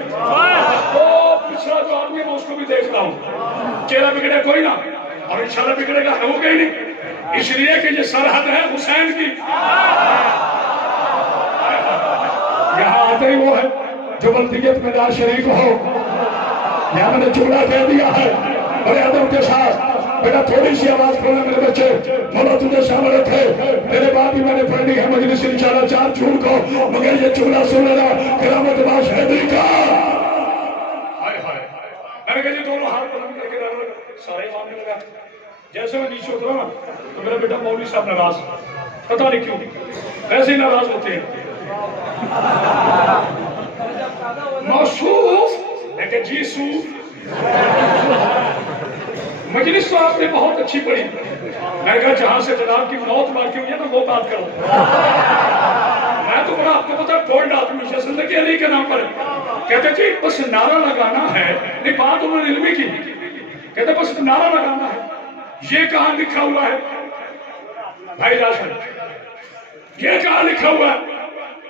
تو پچھلا جو آدمی میں اس کو بھی دیکھ رہا ہوں چہرہ بگڑے کوئی نہ اور انشاءاللہ بگڑے گا ہوگا ہی نہیں اس لیے کہ یہ سرحد ہے حسین کی یہاں آتے ہی وہ ہے جو بلدیت میں لا شریک ہو یہاں میں نے جملہ کہہ دیا ہے بڑے ادب کے ساتھ بیٹا تھوڑی سی آواز کھولنا میرے بچے مولا تجھے شامل تھے تیرے بعد بھی میں نے پڑھ لی ہے مجلس انشاءاللہ 4 جون کو مگر یہ جملہ سن لینا کرامت باش حیدری کا میں نے کہا جی دونوں ہاتھ بلند کر کے سارے ماننے لگا جیسے میں نیچے اترا نا تو میرا بیٹا مولوی صاحب ناراض پتہ نہیں کیوں ویسے ہی ناراض ہوتے ہیں موصوف لیکن جی صوف مجلس تو آپ نے بہت اچھی پڑھی میں نے کہا جہاں سے جناب کی موت باقی ہوئی ہے تو وہ بات کرو میں تو بڑا آپ کو پتا بولڈ آدمی ہے زندگی علی کے نام پر کہتے جی بس نعرہ لگانا ہے نہیں بات انہوں نے علمی کی کہتے بس نعرہ لگانا ہے یہ کہاں لکھا ہوا ہے بھائی جاشن یہ کہاں لکھا ہوا ہے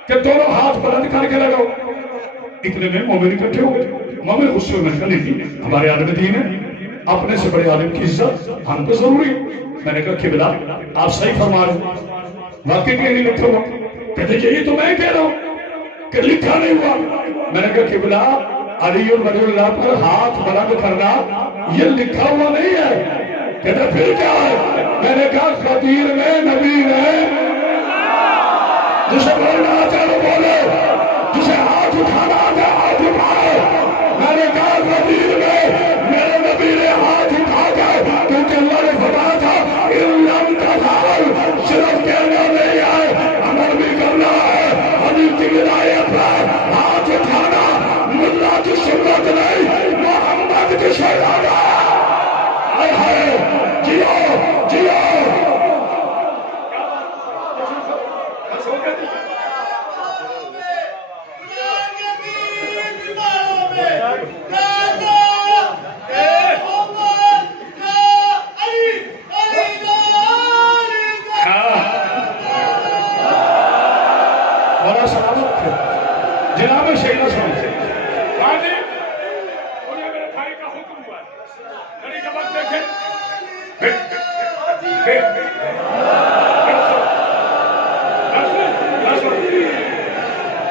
کہ دونوں ہاتھ بلند کر کے لگاؤ اتنے میں مومن اکٹھے ہو گئے مومن غصے میں نہیں تھی ہمارے عالم دین ہے اپنے سے بڑے عالم کی عزت ہم کو ضروری میں نے کہا قبلہ آپ صحیح فرما رہے واقعی کہ نہیں لکھا ہوا کہتے یہی تو میں کہہ رہا ہوں کہ لکھا نہیں ہوا میں نے کہا قبلہ علی ولی اللہ پر ہاتھ بلند کرنا یہ لکھا ہوا نہیں ہے کہتے پھر کیا ہے میں نے کہا خطیر میں نبی نے جسے بولنا آتا ہے وہ بولے جسے ہاتھ اٹھانا آتا ہے ہاتھ اٹھائے میں نے کہا خطیر میں میرے نبی نے ہاتھ اٹھا کر کیونکہ اللہ نے فرمایا تھا علم تفعل صرف کہنا نہیں ہے عمل بھی کرنا ہے علی کی ولایت پر ہاتھ اٹھانا ملا کی سنت نہیں محمد کی شہادت ہائے ہائے جیو جیو جناب شیخ سن جی انہیں میرے بھائی کا حکم ہوا ہے گھڑی کا وقت دیکھیں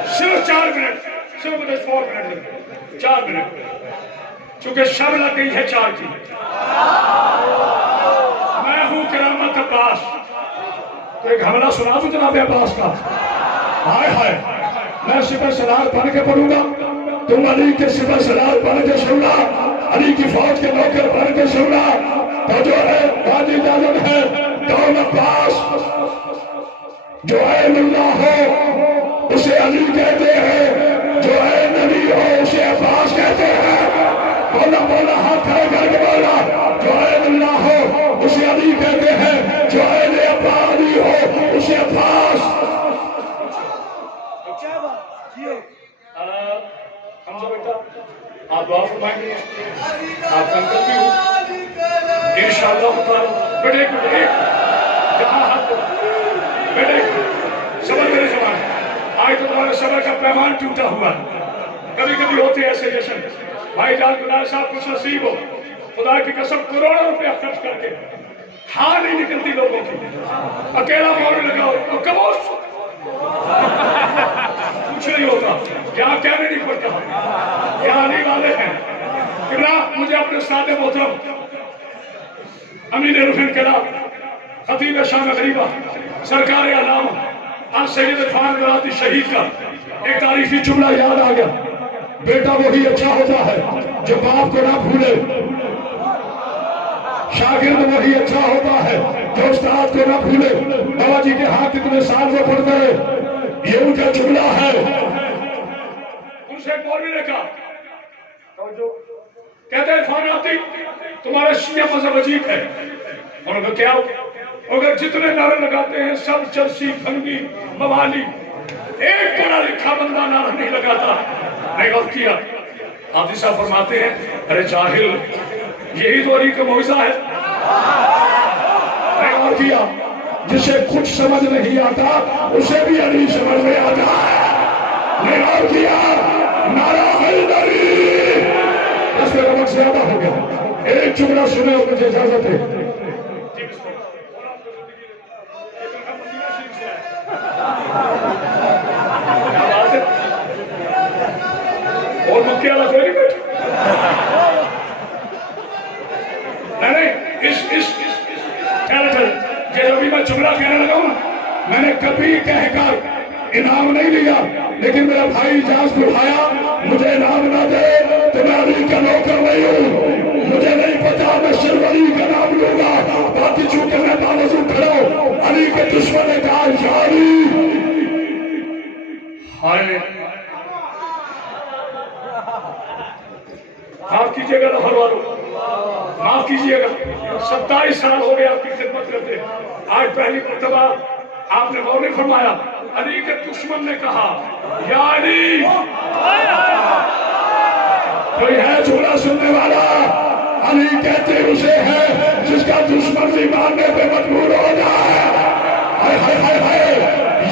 صرف 4 منٹ صرف 4 منٹ 4 منٹ چونکہ شب لگ گئی ہے 4 کی میں ہوں کرامت عباس تو ایک حملہ سنا دوں جناب عباس کا ہائے ہائے میں سپہ سلار پڑھ کے پڑھوں گا تم علی کے سپہ سلار پڑھ کے سننا علی کی فوج کے نوکر پڑھ کے سننا تو جو ہے غازی اجازت ہے دون عباس جو عین اللہ ہو اسے علی کہتے ہیں جو عین نبی ہو اسے عباس کہتے ہیں بولا بولا ہاتھ کھڑے کر کے بولا جو عین اللہ ہو اسے علی کہتے ہیں جو عین علی ہو اسے عباس آپ دعا فرمائیں گے آپ کنکل بھی ہوں انشاءاللہ تعالی بیٹے یہاں ہاتھ بیٹے صبر میرے زمان آج تو تمہارے صبر کا پیمان ٹوٹا ہوا ہے کبھی کبھی ہوتے ایسے جشن بھائی جان گناہ صاحب کچھ نصیب ہو خدا کی قسم کروڑوں روپیہ خرچ کر کے ہاں نہیں نکلتی لوگوں کی اکیلا مور لگاؤ اور کبوش کچھ نہیں ہوتا یہاں کہنے نہیں پڑتا یہاں آنے والے ہیں مجھے اپنے ساتھ محترم امین رکن کلاب خطیب شام غریبہ سرکار علامہ سید عرفان براتی شہید کا ایک تاریخی جملہ یاد آ گیا، بیٹا وہی اچھا ہوتا ہے جو باپ کو نہ بھولے، شاگرد وہی اچھا ہوتا ہے جو استاد کو نہ بھولے۔ بابا جی کے ہاتھ کتنے سال وہ پڑھتے رہے، یہ ان کا جملہ ہے۔ ان سے مولوی نے کہا کہتے ہیں عرفان براتی تمہارا شیعہ مذہب عجیب ہے، انہوں نے کیا اگر جتنے نعرے لگاتے ہیں سب چرسی بھنگی موالی، ایک پڑھا لکھا بندہ نعرہ نہیں لگاتا۔ میں غور کیا، حافظ صاحب فرماتے ہیں ارے جاہل یہی تو علی کا معجزہ ہے۔ میں غور کیا، جسے کچھ سمجھ نہیں آتا اسے بھی علی سمجھ میں آتا ہے۔ میں غور کیا، نعرہ حیدری، اس میں وقت زیادہ ہو گیا، ایک جملہ سنے اور مجھے اجازت ہے۔ اور مکے والا کوئی نہیں بیٹھا، نہیں یہ ابھی میں جملہ کہنے لگا ہوں، میں نے کبھی کہہ کر انعام نہیں لیا، لیکن میرا بھائی اجازت اٹھایا مجھے انعام نہ دے تو میں علی کا نوکر نہیں ہوں، مجھے نہیں پتا میں صرف علی کا نام لوں گا، باقی چونکہ میں باوضو کھڑا ہوں۔ علی کے دشمن نے کہا یا علی، ہائے معاف کیجیے گا لاہور والوں، معاف کیجیے گا، 27 سال ہو گئے آپ کی خدمت کرتے، آج پہلی مرتبہ آپ نے غور نہیں فرمایا، علی کے دشمن نے کہا یا علی۔ کوئی ہے جملہ سننے والا؟ علی کہتے اسے ہے جس کا دشمن بھی ماننے پہ مجبور ہو جائے۔ ہائے ہائے ہائے ہائے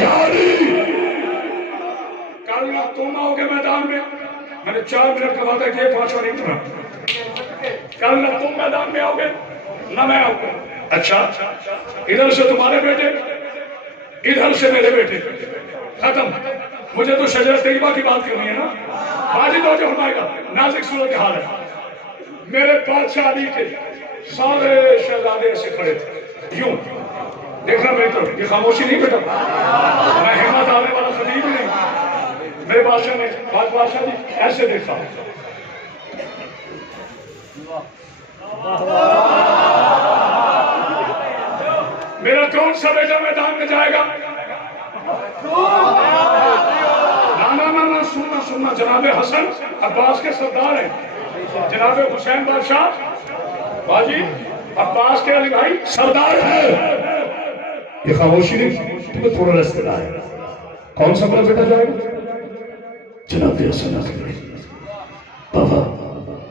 یا علی۔ کل نہ تم آؤ گے میدان میں نے 4 منٹ کا وعدہ کیا، 5 نہیں کرا، کل نہ تم میدان میں آؤ گے نہ میں آؤں گا۔ اچھا ادھر سے تمہارے بیٹے، ادھر سے میرے بیٹے، ختم۔ مجھے تو شجرہ طیبہ کی بات کرنی ہے نا، واجد ہو جو ہمارے گا، نازک صورتحال ہے۔ میرے بادشاہ علی کے سارے شہزادے ایسے کھڑے تھے، یوں دیکھنا میری طرف، یہ خاموشی نہیں بیٹا، میں ہمت آنے والا خطیب نہیں، میرے بادشاہ نے بادشاہ جی ایسے دیکھا۔ میرا کون سا بیٹا میدان میں جائے گا؟ نہ سننا، جناب حسن عباس کے سردار ہیں، جناب حسین بادشاہ باجی عباس کے علی بھائی سردار ہے۔ یہ خاموشی نہیں، تمہیں تھوڑا رستہ ہے، کون سا بڑا بیٹا جائے گا؟ جناب حسن علی بابا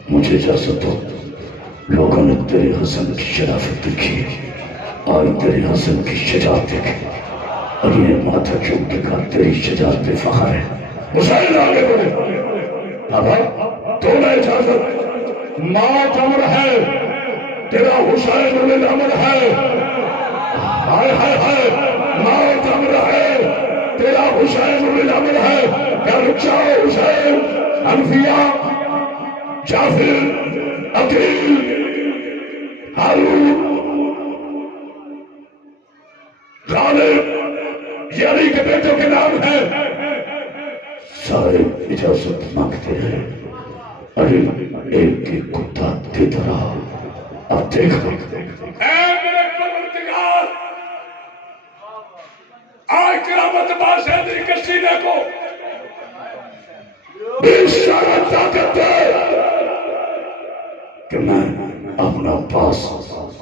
مجھے اجازت دو، لوگوں نے تیرے حسن کی شرافت دیکھی، آج تیرے حسن کی شجاعت دیکھی، اور یہ ماتھا چوم کے کہا تیری شجاعت پہ فخر ہے۔ حسین آگے بڑھے، بابا تو میں اجازت، موت امر ہے، تیرا حسین الامر ہے، ہائے ہائے ہائے، موت امر ہے، تیرا حسین الامر ہے، کیا رک جاؤ حسین، انبیاء، جعفر، عقیل، ہارون، غالب، یہ علی کے بیٹوں کے نام ہیں، سارے اجازت مانگتے ہیں۔ علی ایک ایک کتا دیتا رہا، اب دیکھ اے میرے پروردگار، آج قیامت باز ہے کے سینے کو اشارہ طاقت دے کہ میں اپنا پاس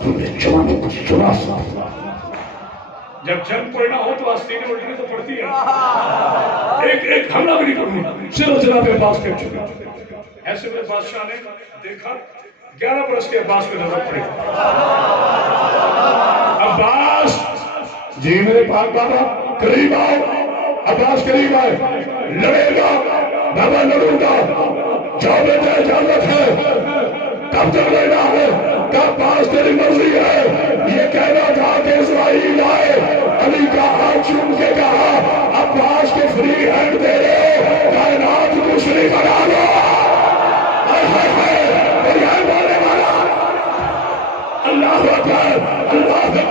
تمہیں جوانوں کو سنا سکتا۔ جب جنگ پڑنا ہو تو آستینیں اٹھنے تو پڑتی ہے، ایک حملہ بھی نہیں کرنا، صرف جناب عباس کے چکا۔ ایسے میں بادشاہ نے دیکھا 11 برس کے عباس پہ نظر پڑی، عباس جی میرے پاک بابا قریب آؤ، عباس قریب آئے، لڑے گا بابا، لڑوں گا، جاؤ بیٹا اجازت ہے، کب تک لینا ہے، کب پاس تیری مرضی ہے، یہ کہنا تھا کہ اسرائیل آئے، علی کا ہاتھ چوم کے کہا عباس کے فری ہینڈ دے رہے ہو، کائنات کو شریک بنا لو۔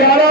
11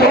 2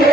2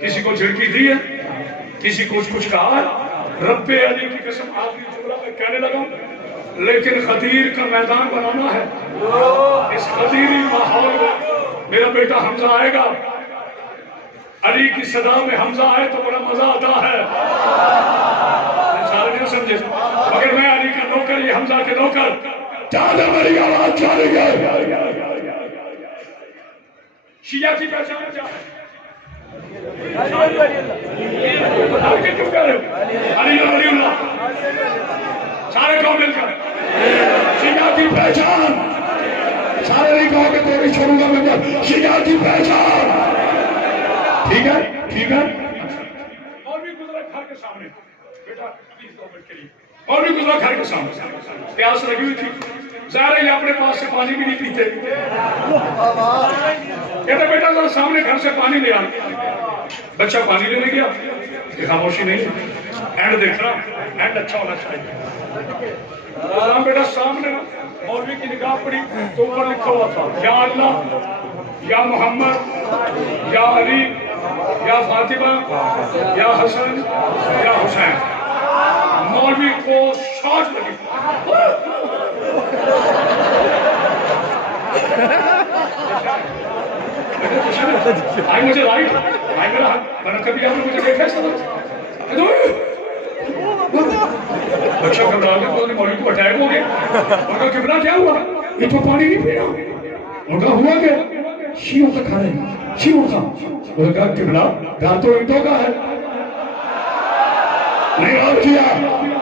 کسی کو جھڑکی دی ہے، کسی کو کچھ کہا ہے؟ رب علی کی قسم آخری جملہ میں کہنے لگا لیکن خدیر کا میدان بنانا ہے، اس خدیری ماحول میں میرا بیٹا حمزہ آئے گا، علی کی صدا میں حمزہ آئے تو بڑا مزہ آتا ہے، سارے نہیں سمجھے، مگر میں علی کا نوکر، یہ حمزہ کے نوکر، زیادہ میری آواز چلے گئے، شیعہ کی پہچان کیا ہے؟ کیوں کہہ رہے ہو؟ علی اللہ، سارے کہو مل کر شیعہ کی پہچان، سارے نہیں کہو کہ تیری چھوڑوں گا میں شیعہ کی پہچان، ٹھیک ہے ٹھیک ہے۔ اور بھی گزرا گھر کے سامنے، بیٹا پلیز 2 منٹ کے لیے، اور بھی گزرا گھر کے سامنے، پیاس لگی ہوئی تھی، ظاہر ہے یہ اپنے پاس سے پانی بھی نہیں پیتے، کہتا بیٹا ذرا سامنے گھر سے پانی لے آ، بچہ پانی لینے گیا، یہ خاموشی نہیں، اینڈ دیکھ رہا، اینڈ اچھا ہونا چاہیے، بیٹا سامنے مولوی کی نگاہ پڑی تو اوپر لکھا ہوا تھا یا اللہ، یا محمد، یا علی، یا فاطمہ، یا حسن، یا حسین، مولوی کو شاٹ لگی، آئی مجھے رائٹ، آئی میرا حق، ورنہ کبھی آپ نے مجھے دیکھا ہے سب، بچہ گھبرا گیا تو مولوی کو اٹیک ہو گیا، ان کا قبلہ کیا ہوا؟ یہ تو پانی نہیں پیا، ان کا ہوا کیا؟ شیعوں کا کھانا ہے، شیعوں کا، ان کا قبلہ گھر تو اینٹوں کا ہے، نہیں اور کیا،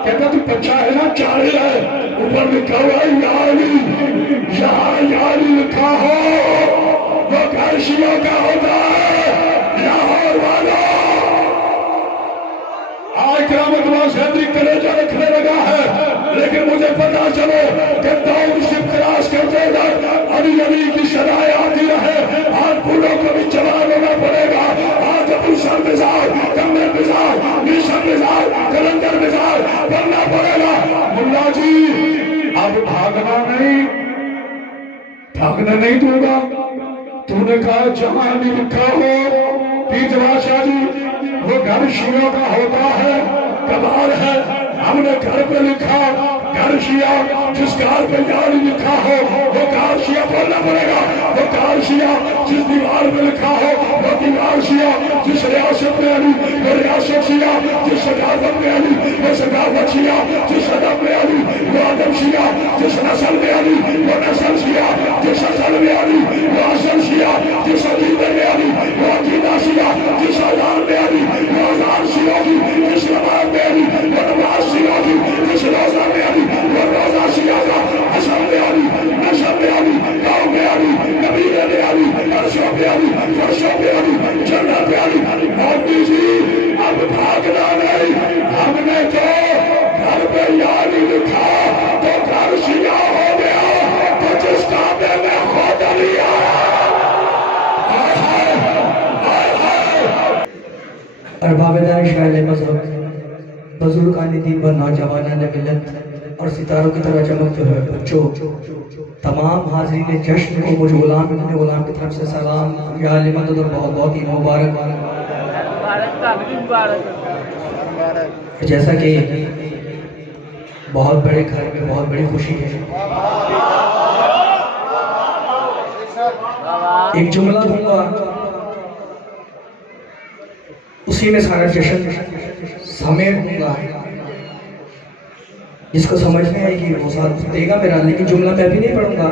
کہتا تو بچہ ہے نا چاہے ہے، اوپر لکھا ہوا ہے یا علی، یہاں یا علی لکھا ہو، وہ گھر شیعوں کا ہوتا ہے، لاہور والا آج کرامت اللہ صدری کلیجہ رکھنے لگا ہے، لیکن مجھے پتا چلو کہ داؤد شب خلاص کرتے وقت علی علی کی صدائیں آتی رہے، آج بوڑھوں کو بھی جوان ہونا پڑے گا، آج ابو سر مزار، کمر مزار، نیشن مزار، کلندر مزار بننا پڑے گا۔ ملا جی اب بھاگنا نہیں دوں گا، تو نے کہا جہاں علی لکھا ہو، پیر جواد شاہ جی وہ گھر شیعوں کا ہوتا ہے، کمال ہے، ہم نے گھر پہ لکھا گھر شیعہ، جس گھر پہ یاری لکھا ہو وہ گھر شیعہ بولنا پڑے گا، وہ گھر شیعہ جس دیوار پہ لکھا ہو وہ دیوار شیعہ، جس ریاست میں علی وہ ریاست شیعہ، جس ثقافت میں علی وہ ثقافت شیعہ، جس ادب میں علی وہ ادب شیعہ، جس نسل میں علی وہ نسل شیعہ، جس اصل میں علی وہ اصل شیعہ، جس عقیدے میں علی وہ عقیدہ شیعہ، جس اذان میں علی وہ اذان شیعہ کی، جس نماز میں علی وہ نماز شیعہ کی، جس روزہ میں علی وہ روزہ شیعہ کا، حسب میں علی، نسب میں علی، گاؤں میں علی، قبیلے میں علی، عرشوں میں علی، فرشوں میں علی، جنت میں علی۔ مولوی جی اب بھاگنا نہیں، ہم نے تو گھر پہ یاری لکھا تو گھر شیعہ ہو گیا، تو جس کعبے میں خود علی آیا، ارباب دانش اہل مذہب، بزرگان دین و نوجوانان ملت اور ستاروں کی طرح چمکتے ہوئے بچوں، تمام حاضرین جشن کو مجھ غلام ابن غلام کی طرف سے سلام، یا علی مدد اور بہت بہت عید مبارک۔ جیسا کہ بہت بڑے گھر میں بہت بڑی خوشی ہے، ایک جملہ دوں گا، اسی میں سارا جشن سمیٹ دوں گا، جس کو سمجھ میں آئے گی وہ ساتھ دے گا میرا، لیکن جملہ میں ابھی نہیں پڑھوں گا۔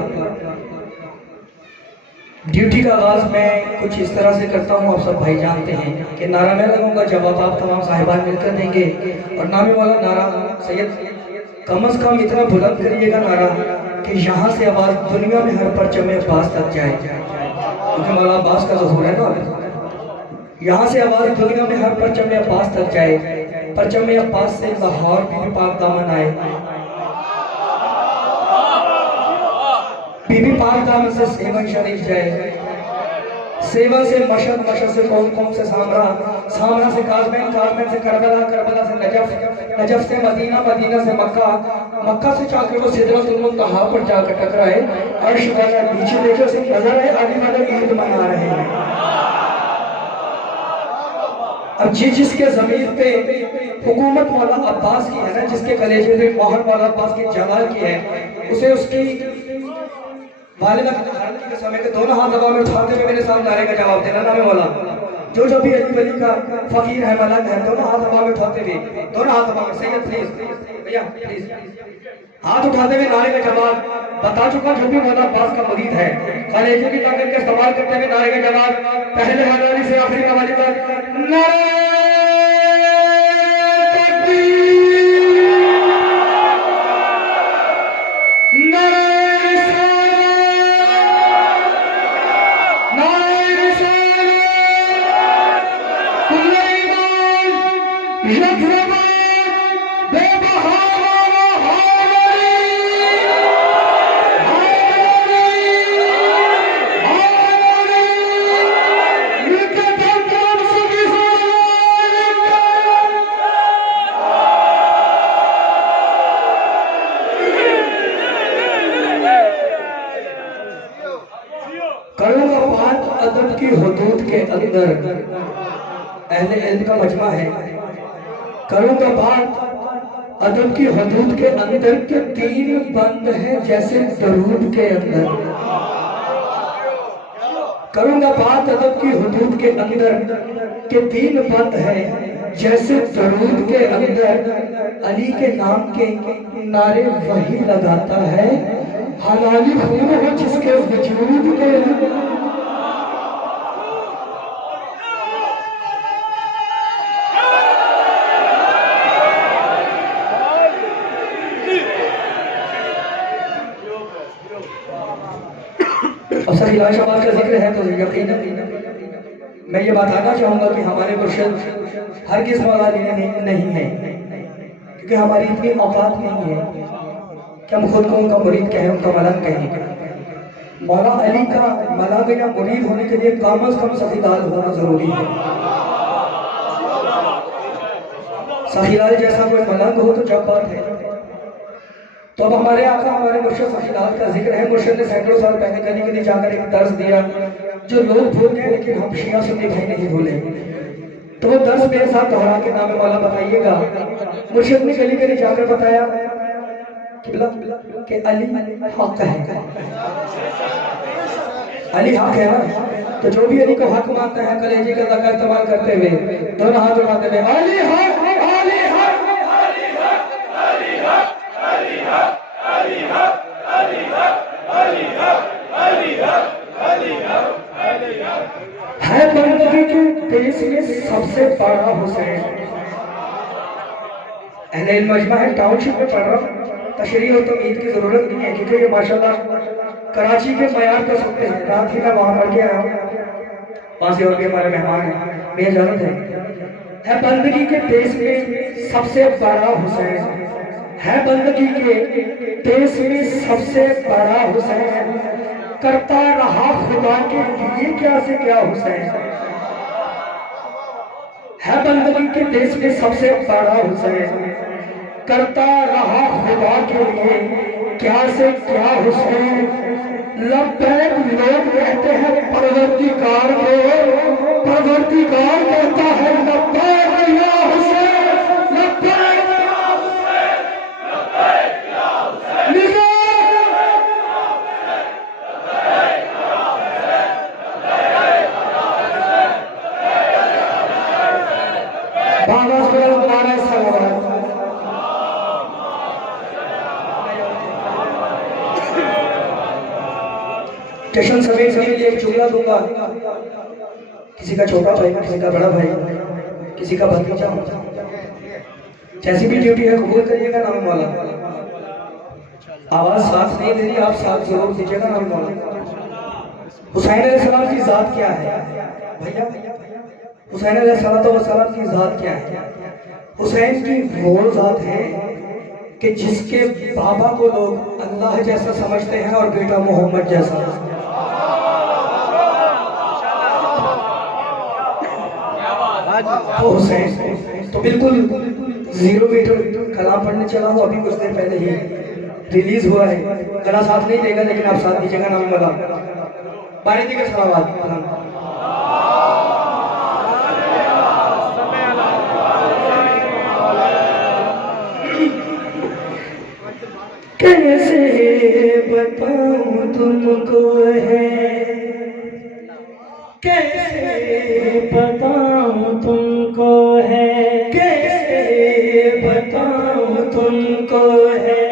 ڈیوٹی کا آغاز میں کچھ اس طرح سے کرتا ہوں، آپ سب بھائی جانتے ہیں کہ نعرہ میں لگوں گا، جواب آپ تمام صاحبان مل کر دیں گے، اور نامے والا نعرہ سید کم از کم اتنا بلند کریے گا نعرہ کہ یہاں سے آواز دنیا میں ہر پرچم عباس تک جائے، کیونکہ مولا عباس کا ظہور ہے نا، یہاں سے آواز دنیا میں ہر پرچم عباس تک جائے، پرچم عباس سے لاہور بی بی پاک دامن آئے، بی بی پاک دامن سے سیون شریف جائے، سیون سے مشہد، مشہد سے قوم سے سامرا، سامرا سے کاظمین، کاظمین سے کربلا، کربلا سے نجف، نجف سے مدینہ، مدینہ سے مکہ، مکہ سے جا کے وہ سدرۃ المنتہا پر جا کر ٹکرائے، عرش والا پیچھے دیکھو سے نظر ہے علی مدد عید منا رہے ہیں۔ اب جس کے ضمیر پہ حکومت مولا عباس کی ہے نا، جس کے کلیجے پہ مہر مولا عباس کی جلال کی ہے، اسے اس کی والدہ کی حالت کی قسم ہے کہ دونوں ہاتھ ہوا میں اٹھاتے ہوئے میرے سامنے نعرے کا جواب دینا نام مولا. جو بھی علی ولی کا فقیر ہے ملنگ ہے، دونوں ہاتھ ہوا میں اٹھاتے ہوئے، دونوں ہاتھ ہوا میں، سید پلیز بھیا پلیز ہاتھ اٹھاتے ہوئے نعرے کا جواب بتا چکا. جو بھی مولا عباس کا مرید ہے کلیجے کی طاقت کا استعمال کرتے ہوئے نعرے کا جواب پہلے حضرت سے آخری قوالی تک نعرے ادب کی حدود کے اندر اہل علم کا مجمع ہے. کروں گا بات ادب کی حدود کے اندر کے تین بند ہے جیسے درود کے اندر. کروں گا بات ادب کی حدود کے اندر کے تین بند ہے جیسے درود کے اندر علی کے نام کے نعرے وہی لگاتا ہے حلالی خون ہو جس کے وجود کے اب سر علاج آباد کا ذکر ہے تو یقیناً میں یہ بتانا چاہوں گا کہ ہمارے مرشد ہرگز مولا علی نہیں ہے، کیونکہ ہماری اتنی اوقات نہیں ہے کہ ہم خود کو ان کا مرید کہیں، ان کا ملنگ کہیں. مولا علی کا ملنگ یا مرید ہونے کے لیے کم از کم سخی لال ہونا ضروری ہے. سخی لال جیسا کوئی ملنگ ہو تو جب بات ہے. تو اب ہمارے آقا ہمارے مرشد سخی لال کا ذکر ہے. مرشد نے سینکڑوں سال پہلے گلی گلی جا کر ایک درس دیا جو لوگ بھول گئے لیکن ہم شیعہ سنی بھائی نہیں بھولے. تو وہ درس میرے ساتھ دہرا کے نام مولا بتائیے گا. مرشد نے گلی گلی جا کر بتایا کہ علی حق ہے، علی حق ہے نا. تو جو بھی علی کو حق مانتا ہے کلیجے کا ذکر استعمال کرتے ہوئے دونوں ہاتھ اٹھاتے ہوئے علی حق علی حق علی حق علی حق علی حق علی حق علی حق علی حق علی حق علی حق علی حق ہے بندگی کے دیش میں سب سے بڑا حسین. اہل علم مجمع ہے، ٹاؤن شپ میں پڑھ رہا ہوں، تشریح اور تمہید کی ضرورت نہیں ہے کیونکہ یہ ماشاءاللہ کراچی کے معیار کا سکتے ہیں. رات ہی میں وہاں پڑھ کے آیا ہوں، وہاں سے اور بھی ہمارے مہمان ہیں، میرے جانت ہے بندگی کے دیش میں سب سے بڑا حسین ہے. بندگی کے دیش میں سب سے بڑا حسین کرتا رہا خدا کے لیے کیا سے کیا حسین ہے. بندگی کے دیش میں سب سے بڑا حسین کرتا رہا خدا کے لیے کیا سے کیا حسین. لبیک لوگ کہتے ہیں پروردگار کو، پروردگار کہتا ہے لبیک یا حسین، لبیک یا حسین، لبیک یا حسین. جشن سمیت سب کے لیے ایک جملہ دوں گا. کسی کا چھوٹا بھائی، کسی کا بڑا بھائی، کسی کا بھتیجا، جیسی بھی ڈیوٹی ہے قبول کریے گا نام مولا. آواز ساتھ نہیں دے رہی، آپ ساتھ ضرور دیجیے گا نام مولا. حسین علیہ السلام کی ذات کیا ہے بھیا؟ حسین علیہ السلام کی ذات کیا ہے؟ حسین کی وہ ذات ہے کہ جس کے بابا کو لوگ اللہ جیسا سمجھتے ہیں اور بیٹا محمد جیسا. وہ حسین تو بالکل زیرو میٹر کلام پڑھنے چلا ہوں، ابھی کچھ دیر پہلے ہی ریلیز ہوا ہے. گلا ساتھ نہیں دے گا لیکن آپ ساتھ دیجیے گا نام مولا. باری دیگر سلامات. بتاؤں تم کو ہے کیسے بتاؤں تم کو ہے کیسے بتاؤں تم کو ہے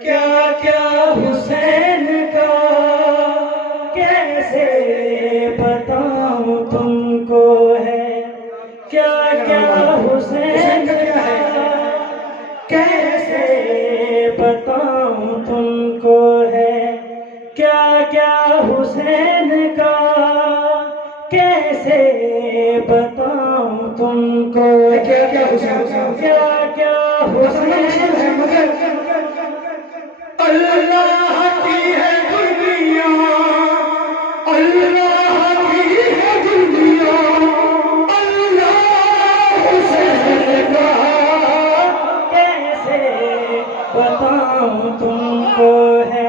کیا کیا حسین کا کیسے بتاؤں تم کو ہے کیا کیا حسین کا کیسے بتاؤں تم کو ہے کیا کیا حسین کا کیسے بتاؤں تم کو کیا کیا حسین کیا کیا حسین ہے مگر اللہ کی ہے دنیا اللہ کی ہے دنیا اللہ حسین کا کیسے بتاؤں تم کو ہے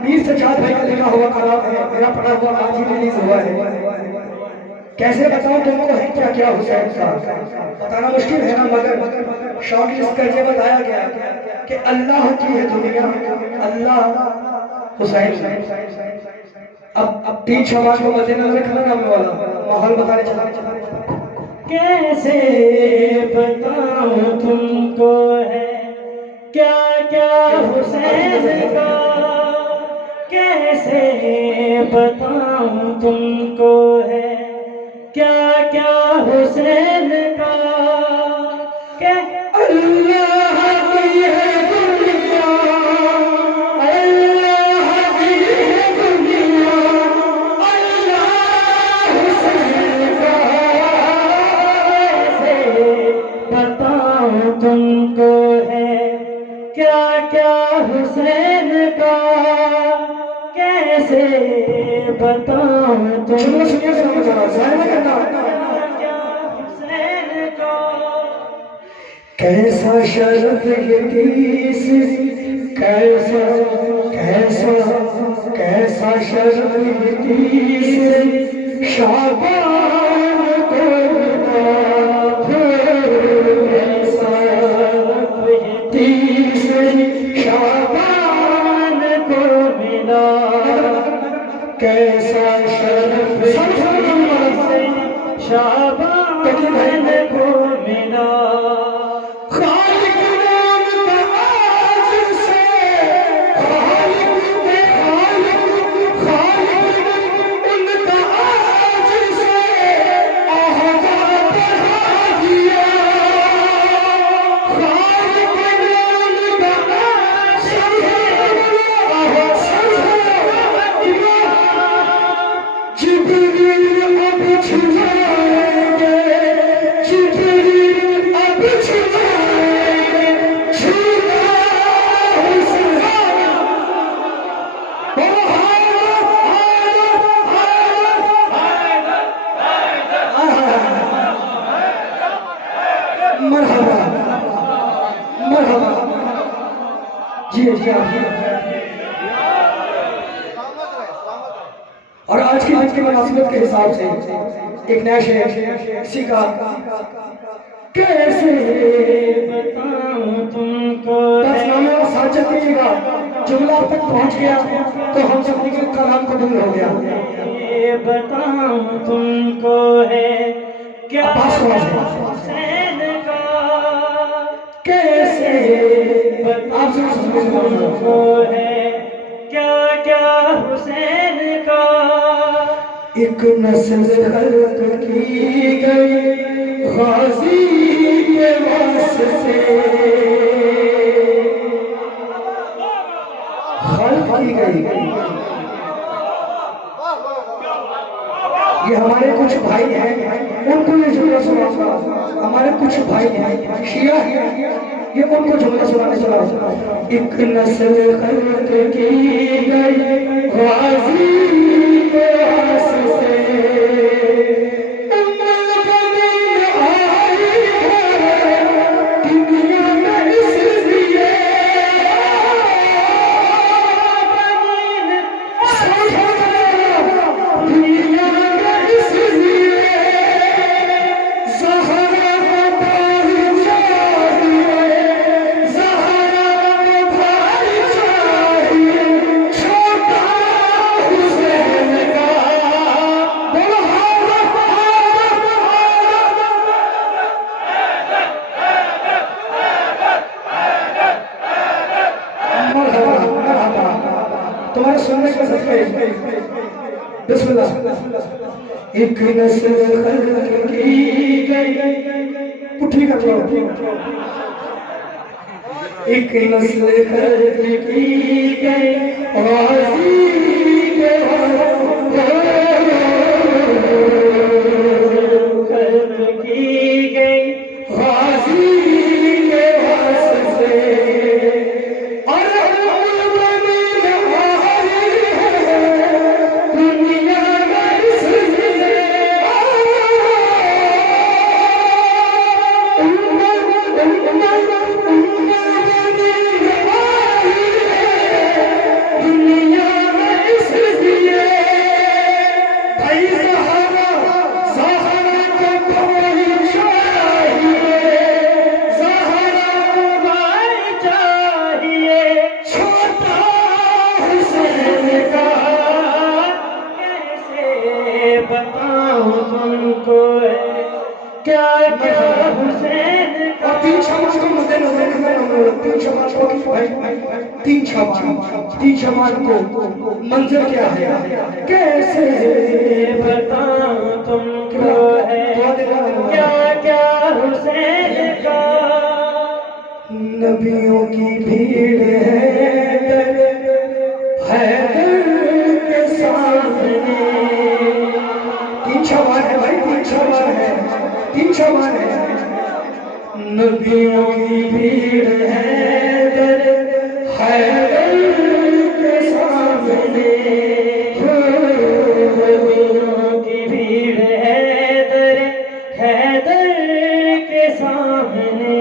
میر سجاد بھائی کا لکھا ہوا کلام ہے میرا پڑھا ہوا آج ہی ریلیز ہوا ہے کیسے بتاؤں تم کو ہے کیا کیا حسین کا بتانا مشکل ہے نا مگر شارٹ لسٹ کر کے بتایا گیا کہ اللہ کی ہے دنیا اللہ حسین اب تین شباش کو مدد نظر رکھنا نام والا ماحول بتانے چلا کیسے بتاؤں تم کو ہے کیا کیا حسین کا کیسے بتاؤں تم کو ہے کیا کیا حسین کا کہ اللہ کی ہے دنیا اللہ کی ہے دنیا اللہ حسین کا کیسے بتاؤں تم کو ہے کیا کیا حسین کا کیسے بتاؤں تم حسین کا کیسا شرف یتیس کیسا کیسا کیسا شرف یتیس شعبان کو کیسا شرف یتیس شعبان کو ملا کیسا شرف شعبان کو ملا خالق نام کا آج سے خالق ان کا آج سے عہدہ بڑھا دیا خالق نام کا آج جبریل اب چھلائیں گے جبریل اب چھلائیں گے چھلا حسین مرحبا مرحبا جی جی اور آج کی مناسبت کے حساب سے ایک نیا شعر اسی کا کیسے بتاؤں تم کو بس نامے کا ساتھ چکیے گا جملہ اب تک پہنچ گیا تو ہم سب کے کلام قبول ہو گیا بتاؤں تم کو ہے کیا حسین کا کیسے بتاؤں تم کو ہے کیا کیا حسین کا ایک نسل خلق کی گئی غازی کے واسطے خلق کی گئی یہ ہمارے کچھ بھائی ہیں ان کو یہ جملہ سناؤں ہمارے کچھ بھائی ہیں شیعہ ہیں یہ ان کو جملہ سنانے چلا ایک نسل خلق کی گئی غازی کے واسطے زہرا بسم اللہ. ایک نسل خلق کی گئی، اٹھی کر لو. ایک نسل خلق کی گئی، غازی کے خلق کی گئی، غازی کے واسطے اور تین شمال کو منظر کیا ہے، کیسے بتاؤں تم کو ہے کیا کیا حسین کا. نبیوں کی بھیڑ ہے حیدر کے سامنے. تین شمال ہے بھائی، تین شمال ہے، تین شمال ہے. نبیوں کی بھیڑ ہے حیدر کے سامنے، نبیوں کی بھیڑ حیدر کے سامنے.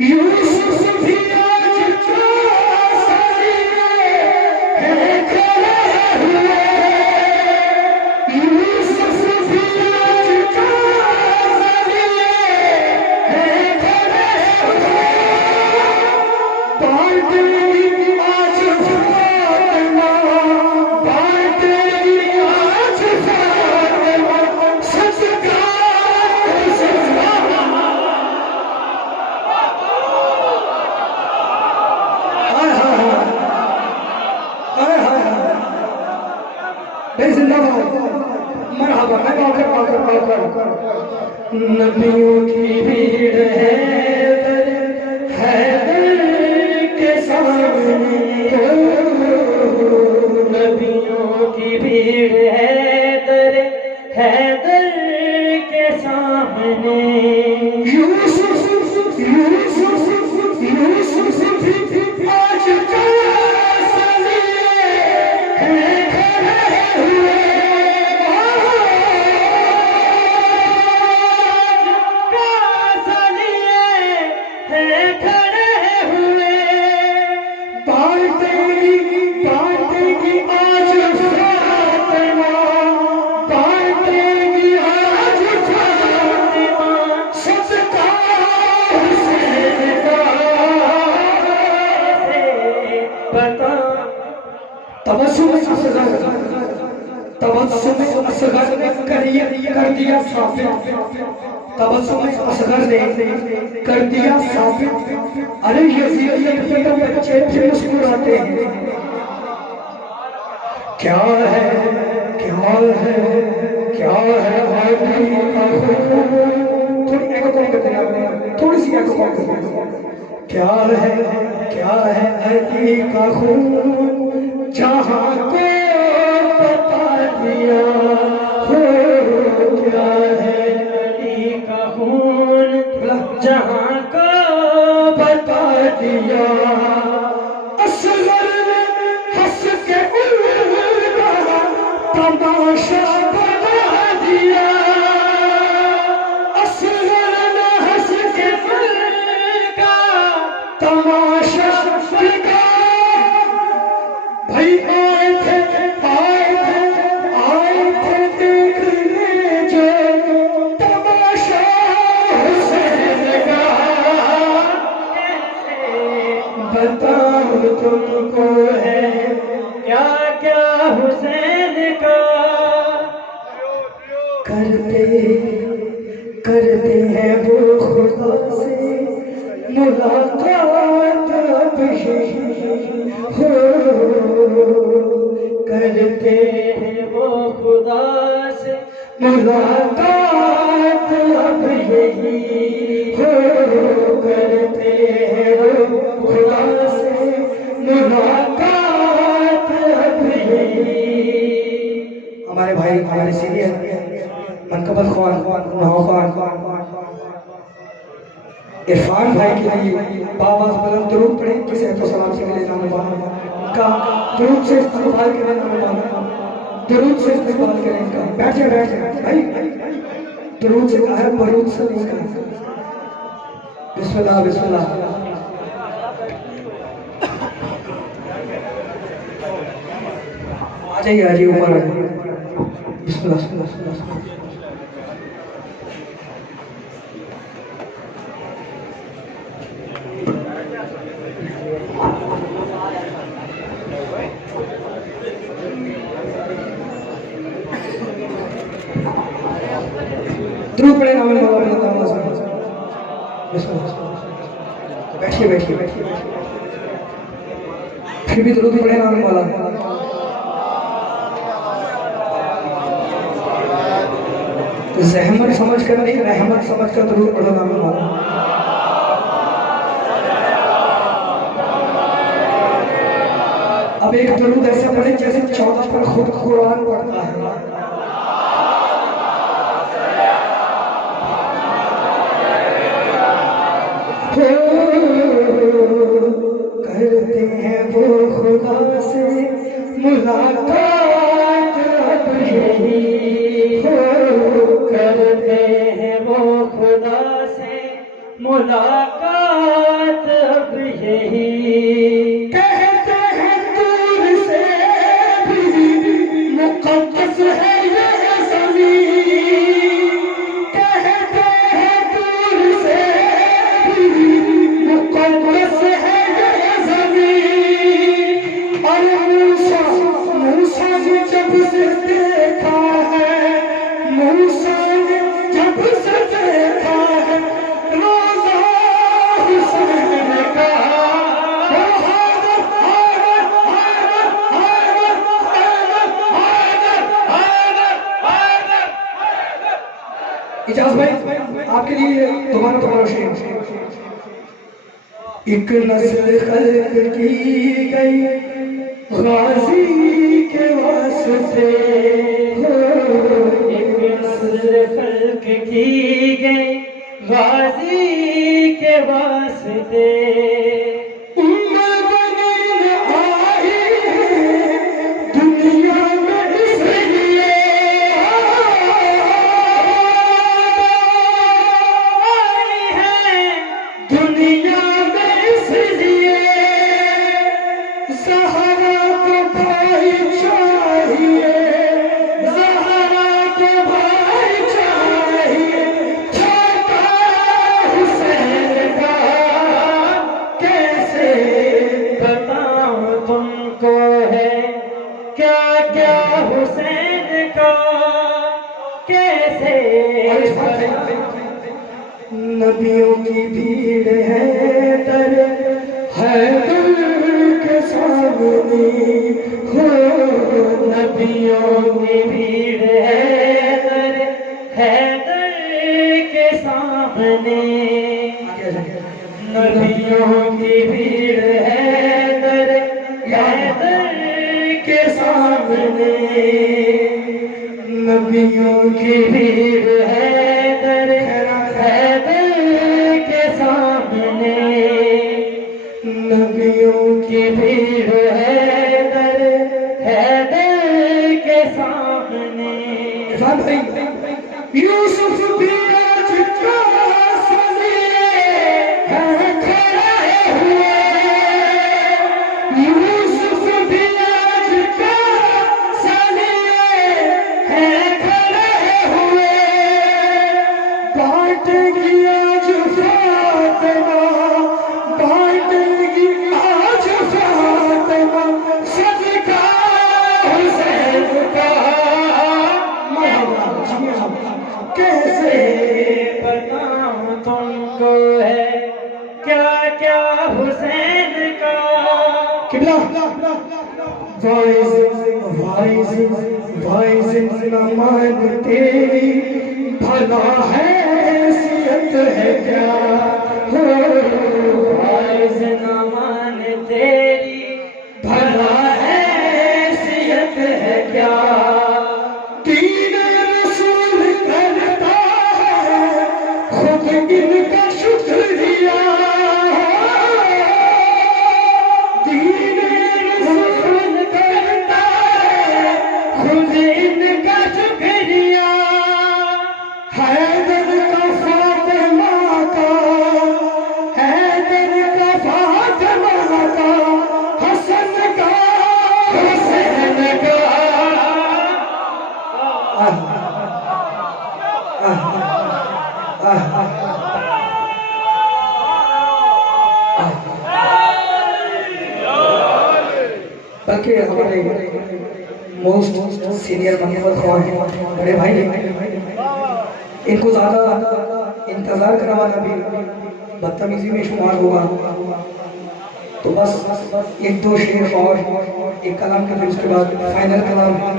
یوسف بھی آج چوسری ہے کھڑے ہوئے، یوسف بھی آج چوسری ہے کھڑے ہوئے. نبیوں کی بھیڑ ہے حیدر کے سامنے، نبیوں کی بھیڑ ہے حیدر کے سامنے. یوسف یوسف یوسف آج چوسری ہے کھڑے ہوئے. تبسم اصغر نے کر دیا ثابت، تبسم اصغر نے کر دیا ثابت. ارے یزید کے بچے بھی مسکراتے ہیں. کیا ہے کیا ہے کیا ہے علی کا خون. تھوڑی ایک کام کرتے ہیں، تھوڑی سی ایک کام کرتے ہیں. کیا ہے علی کا خون جہاں کو بتا دیا ہو. کیا ہے علی کا خون جہاں کو بتا دیا. اصغر نے ہنس کے ان کا تماشا بنا دیا. اصغر نے ہنس کے ان کا تماشا بنا. بھائی آئے تھے دیکھنے جو تماشا حسین کا. بتاؤ تم کو ہے کیا کیا حسین کا. کرتے ہیں وہ خدا سے ملاقات اب ہی ہو. کرتے ہیں ملاقات اب یہی ہو کرتے ہیں وہ خدا سے ملاقات اب یہی. ہمارے بھائی ہمارے سینئر منقبت خوان نو خوان عرفان بھائی کے لیے باواز بلند درود پڑھیں کہ صحت و سلام سے ملے نام بابا کا درود سے استقبال کریں نام بابا درود سے استقبال کریں کا بیٹھ جائے بھائی درود سے کہا ہے برود سے نہیں کہا. بسم اللہ بسم اللہ. آ جائیے اوپر آ جائیے. بسم اللہ بسم اللہ بسم اللہ. درود پڑھیں نام مولا بلند آواز میں. بسم اللہ. بیٹھیے بیٹھیے بیٹھیے پھر بھی درود پڑھیں نام مولا. زحمت سمجھ کر نہیں رحمت سمجھ کر درود پڑھو نام مولا. اب ایک درود ایسا پڑھیں جیسے 14 پر خود قرآن پڑھتا ہے. کرتے ہیں وہ خدا سے ملاقات اب یہی ہو کرتے ہیں وہ خدا سے ملاقات اب یہی. کہتے ہیں دور سے بھی مقدس ہے یہ زمین. کہتے ہیں دور سے مقدس ہے یہ زمین. اور موسیٰ نے جب سے دیکھا ہے موسیٰ نے جب سے دیکھا ہے روزہ حسین نے کہا حیدر حیدر حیدر حیدر حیدر حیدر حیدر. اجاز بھائی آپ کے لیے دوبارہ شعر. ایک نسل خلق کی گئی غازی کے واسطے. ایک نسل خلق کی گئی غازی کے واسطے. دنیا میں اس لیے دنیا زہرا کو بھائی چاہیے زہرا کو بھائی چاہیے. چھوٹا حسین کا کیسے بتاؤں تم کو ہے کیا کیا حسین کا کیسے نبیوں کی بھیڑ ہے در حیدر کے سامنے ہو. نبیوں کی بھیڑ ہے در حیدر کے سامنے. نبیوں کی بھیڑ ہے در حیدر کے سامنے. نبیوں کی بھیڑ ہے در حیدر کے سامنے. نبیوں کی بھیڑ ہے در حیدر کے سامنے. یوسف بھی آج کاس لیے ہیں کھڑے ہوئے. یوسف بھی آج کاس لیے ہیں کھڑے ہوئے. بانٹ گی آج فاطمہ بانٹ گی آج فاطمہ صدقہ حسین کا. کیسے بتاؤں تم کو ہے کیا کیا حسین کا. قبلہ وائز وائز وائز نمان تیری بھلا حیثیت ہے کیا وائز نمان تیری بھلا حیثیت ہے کیا دین رسول کرتا ہے خود ان کا شکریہ دین رسول کرتا ہے خود ان کا شکریہ حیدر کا فاطمہ کا حیدر کا فاطمہ کا حسن کا حسین کا بلکہ ہمارے موسٹ سینئر محمد خواہ ہیں بڑے بھائی ہیں ان کو زیادہ انتظار کروانا بھی بدتمیزی میں شمار ہوگا تو بس ایک دو شعر اور ایک کلام کے پھر اس کے بعد فائنل کلام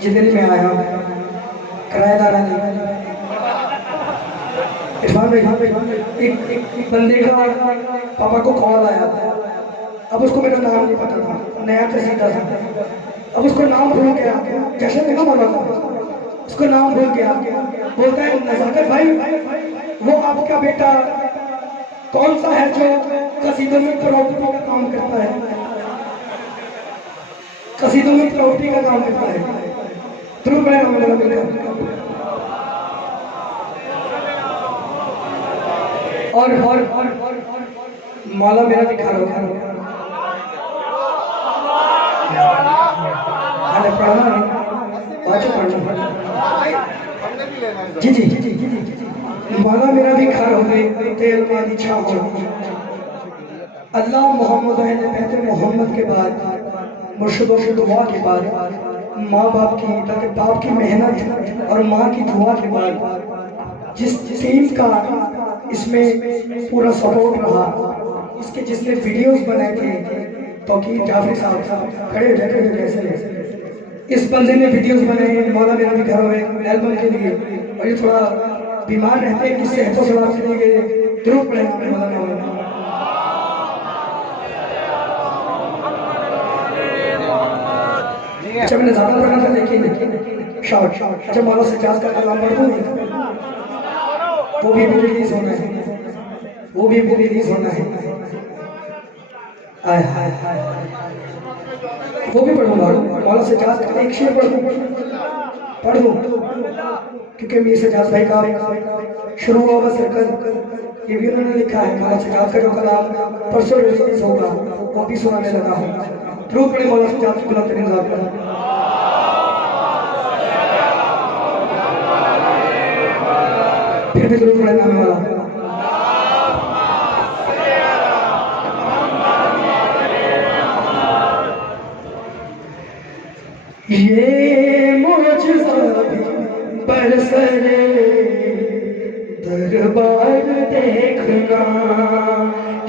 یہ دل میں آیا کرایہ دارہ نے عرفان بھائی ایک بندے کا پاپا کو کال آیا اب اس کو میرا نام نہیں پتا تھا نیا قصیدہ تھا اب اس کو نام بھول گیا جشن دیکھا مولا تھا اس کو نام بھول گیا بولتا ہے نزاکت بھائی وہ آپ کا بیٹا کون سا ہے جو قصیدوں میں پراپرٹی کا کام کرتا ہے قصیدوں میں پراپرٹی کا کام کرتا ہے درود پڑھیں رحمۃ اللہ علیہ اور مولا میرا دکھا رہا ہے پڑھنا نہیں جی جی مولا میرا بھی گھر ہو گئے تیل مانی چھاپ اللہ محمد اہل بیت محمد کے بعد مرشدوں کی دعا کے بعد ماں باپ کی بلکہ باپ کی محنت اور ماں کی دعا کے بعد جس ٹیم کا اس میں پورا سپورٹ رہا اس کے جس نے ویڈیوز بنائے تھے توقیر جعفری صاحب کھڑے ہو جائے کیسے اس بندے نے ویڈیوز بنائے مولا میرا بھی گھر ہوئے ایلبم کے لیے اور یہ تھوڑا بیمار رہتے ہیں کس سے حفظ و سلام کے لیے درود پڑھیں مولا میرا اچھا میں نے زیادہ پڑھا تھا لیکن شارٹ اچھا مولا سجاد کا کلام پڑھ دوں وہ بھی ریلیز ہونا ہے وہ بھی ریلیز ہونا ہے وہ بھی پڑھوں گا مولا سجاد کا ایک شعر پڑھ دوں کیونکہ میر سجاد بھائی کا شروع ہوا سرکل یہ بھی انہوں نے لکھا ہے مولا سجاد کا جو کلام پرسوں ریلیز ہوگا وہ بھی سنانے لگا ہوں درود پڑھیں مولا سجاد کی بلند ترین ذات پر پھر بھی درود پڑھیں نام والا یہ معجزہ بھی برسرے دربار دیکھنا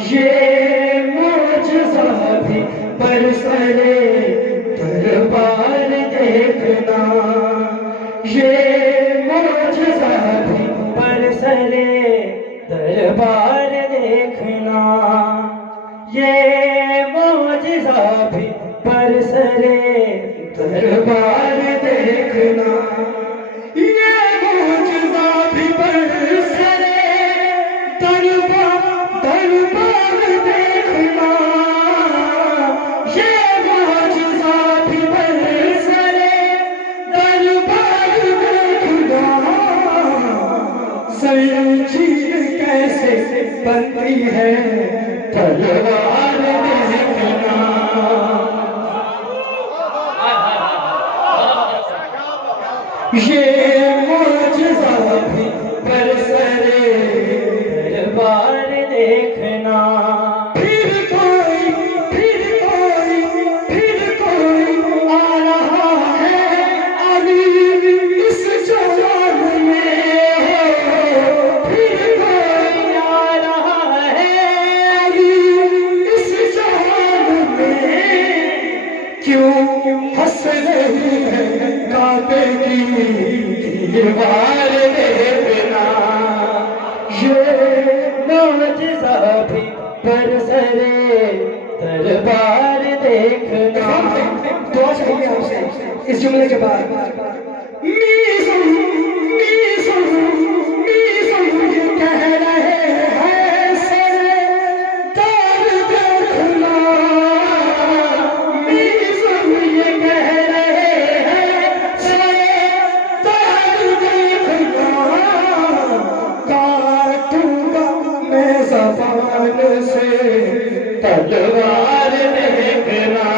یہ معجزہ بھی برسرے دربار دیکھنا یہ معجزہ بھی برسرے دربار دیکھنا یہ معجزہ بھی برسرے دربار دیکھنا یہ معجزہ بھی برسرے دربار دیکھنا یہ معجزہ بھی برسرے دربار دیکھنا زنجیر کیسے بنتی ہے تلوار دیکھنا یہ معجزہ بھی برسرے دربار دیکھنا پھر کوئی آ رہا ہے علی اس جوان میں پھر کوئی آ رہا ہے علی اس جوان میں کیوں ہنس رہی ہے کعبے کی دیوار دیکھنا، یہ معجزہ بھی برسرے دربار دیکھنا. دعا چاہیے آپ سے اس جملے کے بعد. یہ کہہ رہے ہیں سردار دیکھنا، یہ کہہ رہے ہیں سردار دیکھنا، کاٹوں گا میں زبان سے تلوار دیکھنا.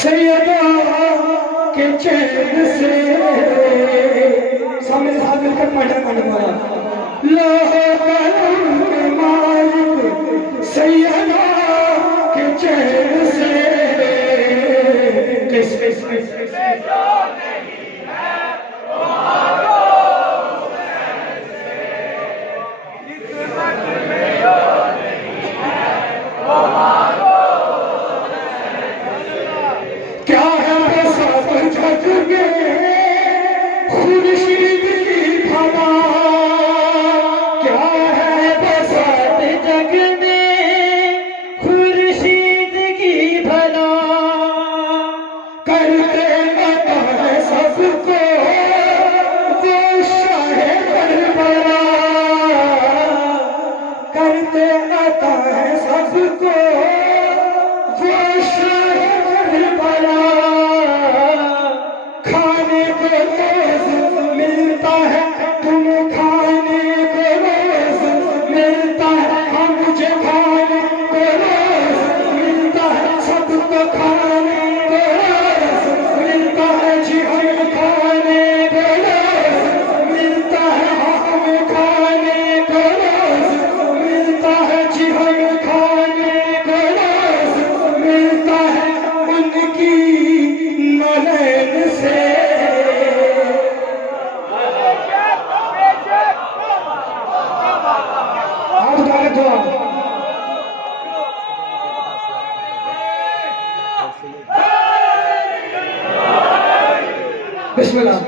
سیدہ کے چین سے سامنے ساتھ مل کر پڑھا کرنے والا. مالک سیدہ کے چین سے کس کیا ہے بساط جگ میں خورشید کی بھلا، کیا ہے بساط جگ میں خورشید کی بھلا، کرتے عطا ہے سب کو وہ شاہ کربلا، کرتے عطا ہے سب کو وہ شاہ کربلا. کھانے کو روز ملتا ہے تمہیں، کھانے کو روز ملتا ہے، ہم مجھے کھانے کو روز ملتا ہے، سب کو کھانے کو روز ملتا ہے، جی ہمیں کھانے کو روز ملتا ہے، ہمیں کھانے کو روز ملتا ہے، جی ہمیں کھانے کو روز ملتا ہے. ان کی نالین سے ہاتھ اٹھا کے دعا. بسم اللہ.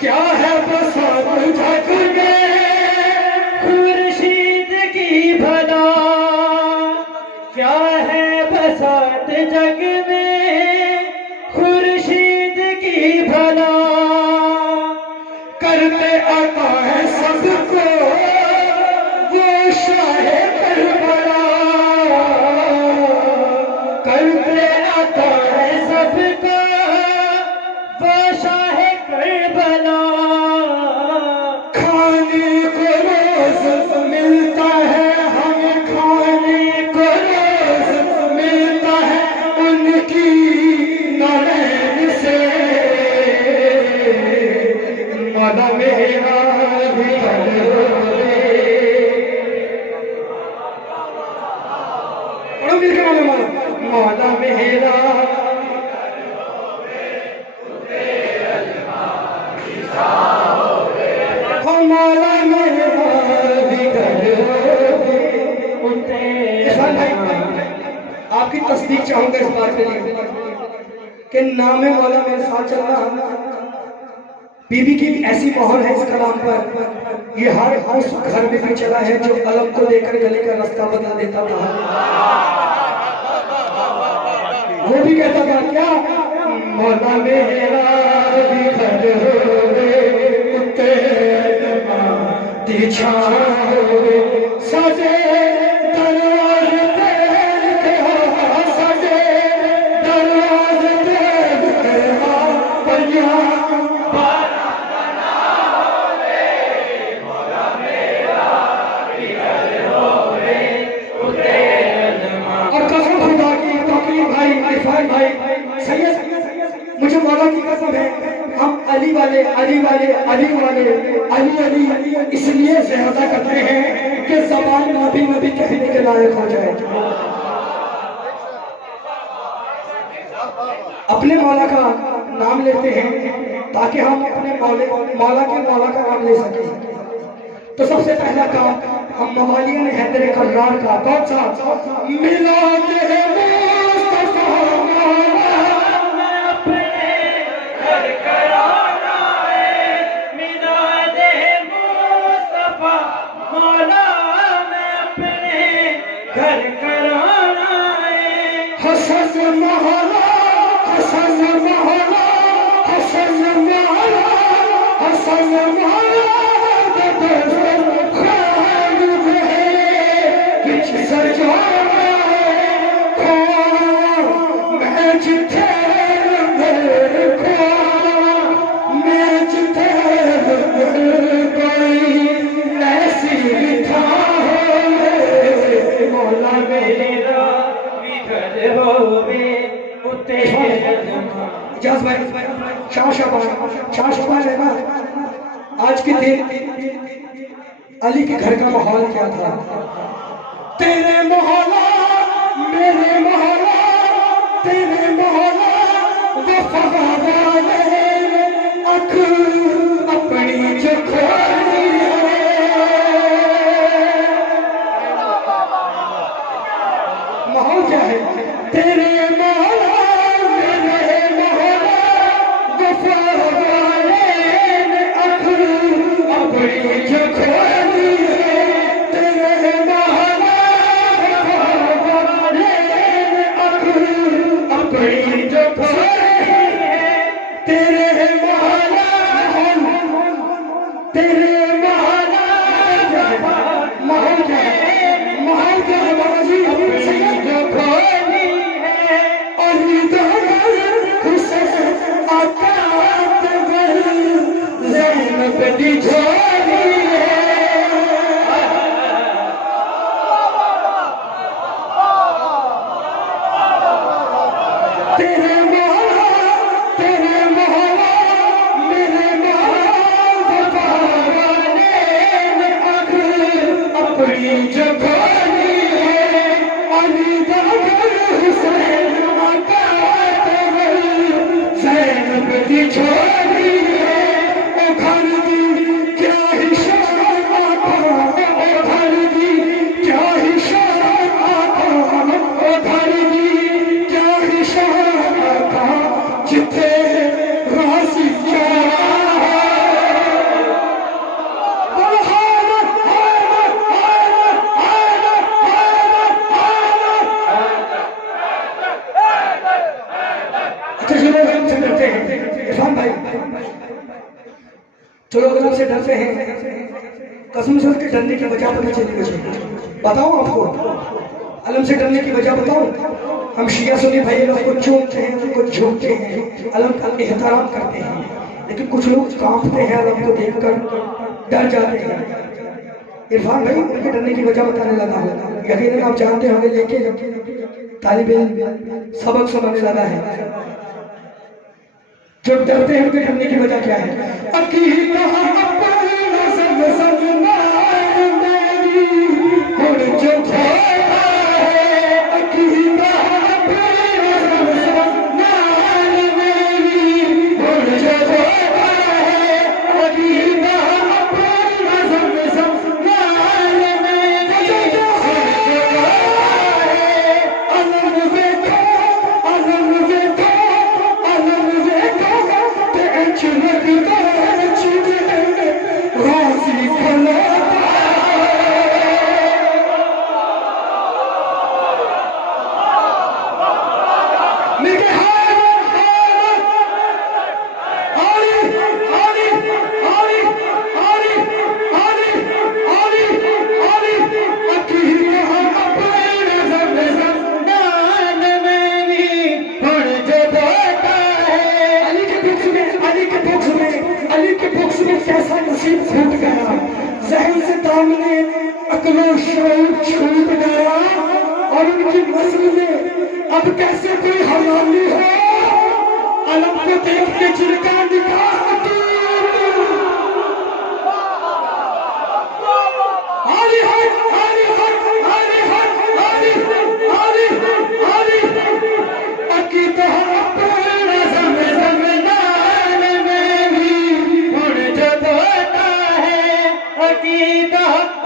کیا ہے بساط جگ میں خورشید کی بھلا، کیا ہے بساط جگ میں خورشید کی بھلا، کرتے عطا ہے سب کو وہ شاہ کربلا، کرتے عطا ہے سب کو وہ شاہ کربلا. کھانے کو روز ملتا ہے، ہمیں کھانے کو روز ملتا ہے، ان کی نالین سے. مولا میرا بھی پڑھو مل کے مولا میرا مولا میرا آپ کی تصدیق چاہوں گا اس بات کے لیے کہ نام مولا میرے ساتھ چل رہا. بی بی کی ایسی مہر ہے اس کلام پر، یہ ہر اس گھر میں بھی چلا ہے جو علم کو لے کر گلی کا راستہ بدل دیتا تھا. وہ بھی کہتا تھا کیا مولا میرا بھی گھر ہوئے دیچھا ہوئے سجے دروار تیل کے ہاں، سجے دروار تیل کے ہاں، پر یہاں اور قسم خدا کی توقیر بھائی عرفان بھائی سید، مجھے مولا کی قسم ہے ہم علی والے علی والے علی والے علی علی اس لیے زیادہ کرتے ہیں کہ زبان نبی نبی کہنے کے لائق ہو جائے. اپنے مولا کا نام لیتے ہیں تاکہ ہم اپنے مولا کا نام لے سکیں. تو سب سے پہلا کام ہم موالیان حیدر کرار کا کون سا؟ میلاد مصطفیٰ میں اپنے گھر کرانا ہے، میلاد مصطفیٰ مولا میں اپنے گھر کرانا ہے. حسن مولا حسن مولا حسن مولا حسن مولا آج کے دن علی کے گھر کا ماحول کیا تھا؟ تیرے مولا میرے مولا تیرے مولا وفادار اکھ اپنی جو کھولی ماحول کیا ہے؟ تیرے مولا میرے مولا وفادار اکھ اپنی جو کھولی تیرے مولا وفادار اکھ اپنی جو کھولی تیرے مولا تیرے مولا ماحول کیا ہے؟ ماحول کیا ہے بابا جی؟ اپنی جو کھولی ہے اور حسین عطا زینب دی جھولی ہے. تیرے مولا تیرے مولا میرے مولا وفادار اکھ اپنی جو کھولی ہے علی حسین عطا زینب دی جھولی ہے. او گھر دی کیا ہی شان آقا او گھر دی کیا ہی شان آقا او گھر دی کیا ہی شان آقا جتھے راضی چورا ہے. چلو اگر آپ سے ڈرتے ہیں قسم سے اس کے ڈرنے کی وجہ پتہ چلی مجھے بتاؤں آپ کو علم سے ڈرنے کی وجہ بتاؤں. ہم شیعہ سنی بھائی لوگ کو چومتے ہیں ان کو جھومتے ہیں علم کا احترام کرتے ہیں لیکن کچھ لوگ کانپتے ہیں علم کو دیکھ کر ڈر جاتے ہیں. عرفان بھائی ان کے ڈرنے کی وجہ بتانے لگا ہوں. یقیناً آپ جانتے ہوں گے لیکن طالب علم سبق سنانے لگا ہے. جو ڈرتے ہیں ان کے ڈرنے کی وجہ کیا ہے؟ عقیدہ اپنی نظر سنوار میری ہر جو کھوتا ہے عقیدہ اپنی نظر سنوار میری ہر جو کھوتا ہے عقیدہ اپنی نظر سنوار میری علم دیکھو علم دیکھو علم دیکھو راضی کھلاتا کیسا نصیب پھوٹ گیا ذہن سے دامنے عقل و شعور چھوٹ گیا اور ان کی نسل میں اب کیسے کوئی حلالی ہو علم کو دیکھ کے جن کا نکاح عقیدہ عقیدہ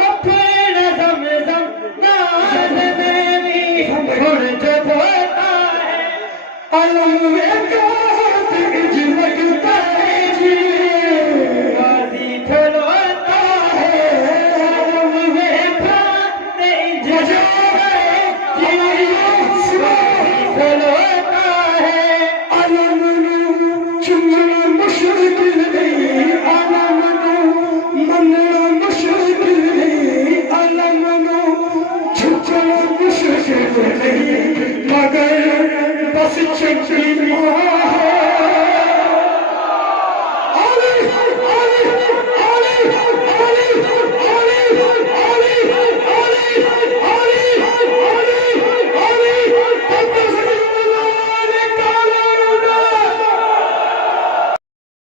اپنا زمزم ناز میری سن جو دھوتا ہے علم میں کات اجمکتا ہے جی غازی کھلوتا ہے علم میں کات اجمکتا ہے جی غازی کھلوتا ہے علم چننا مشکل نہیں، علم مننا مشکل نہیں، علم چھپنا مشکل نہیں، مگر بس چھپی ماں ہے۔ علی علی علی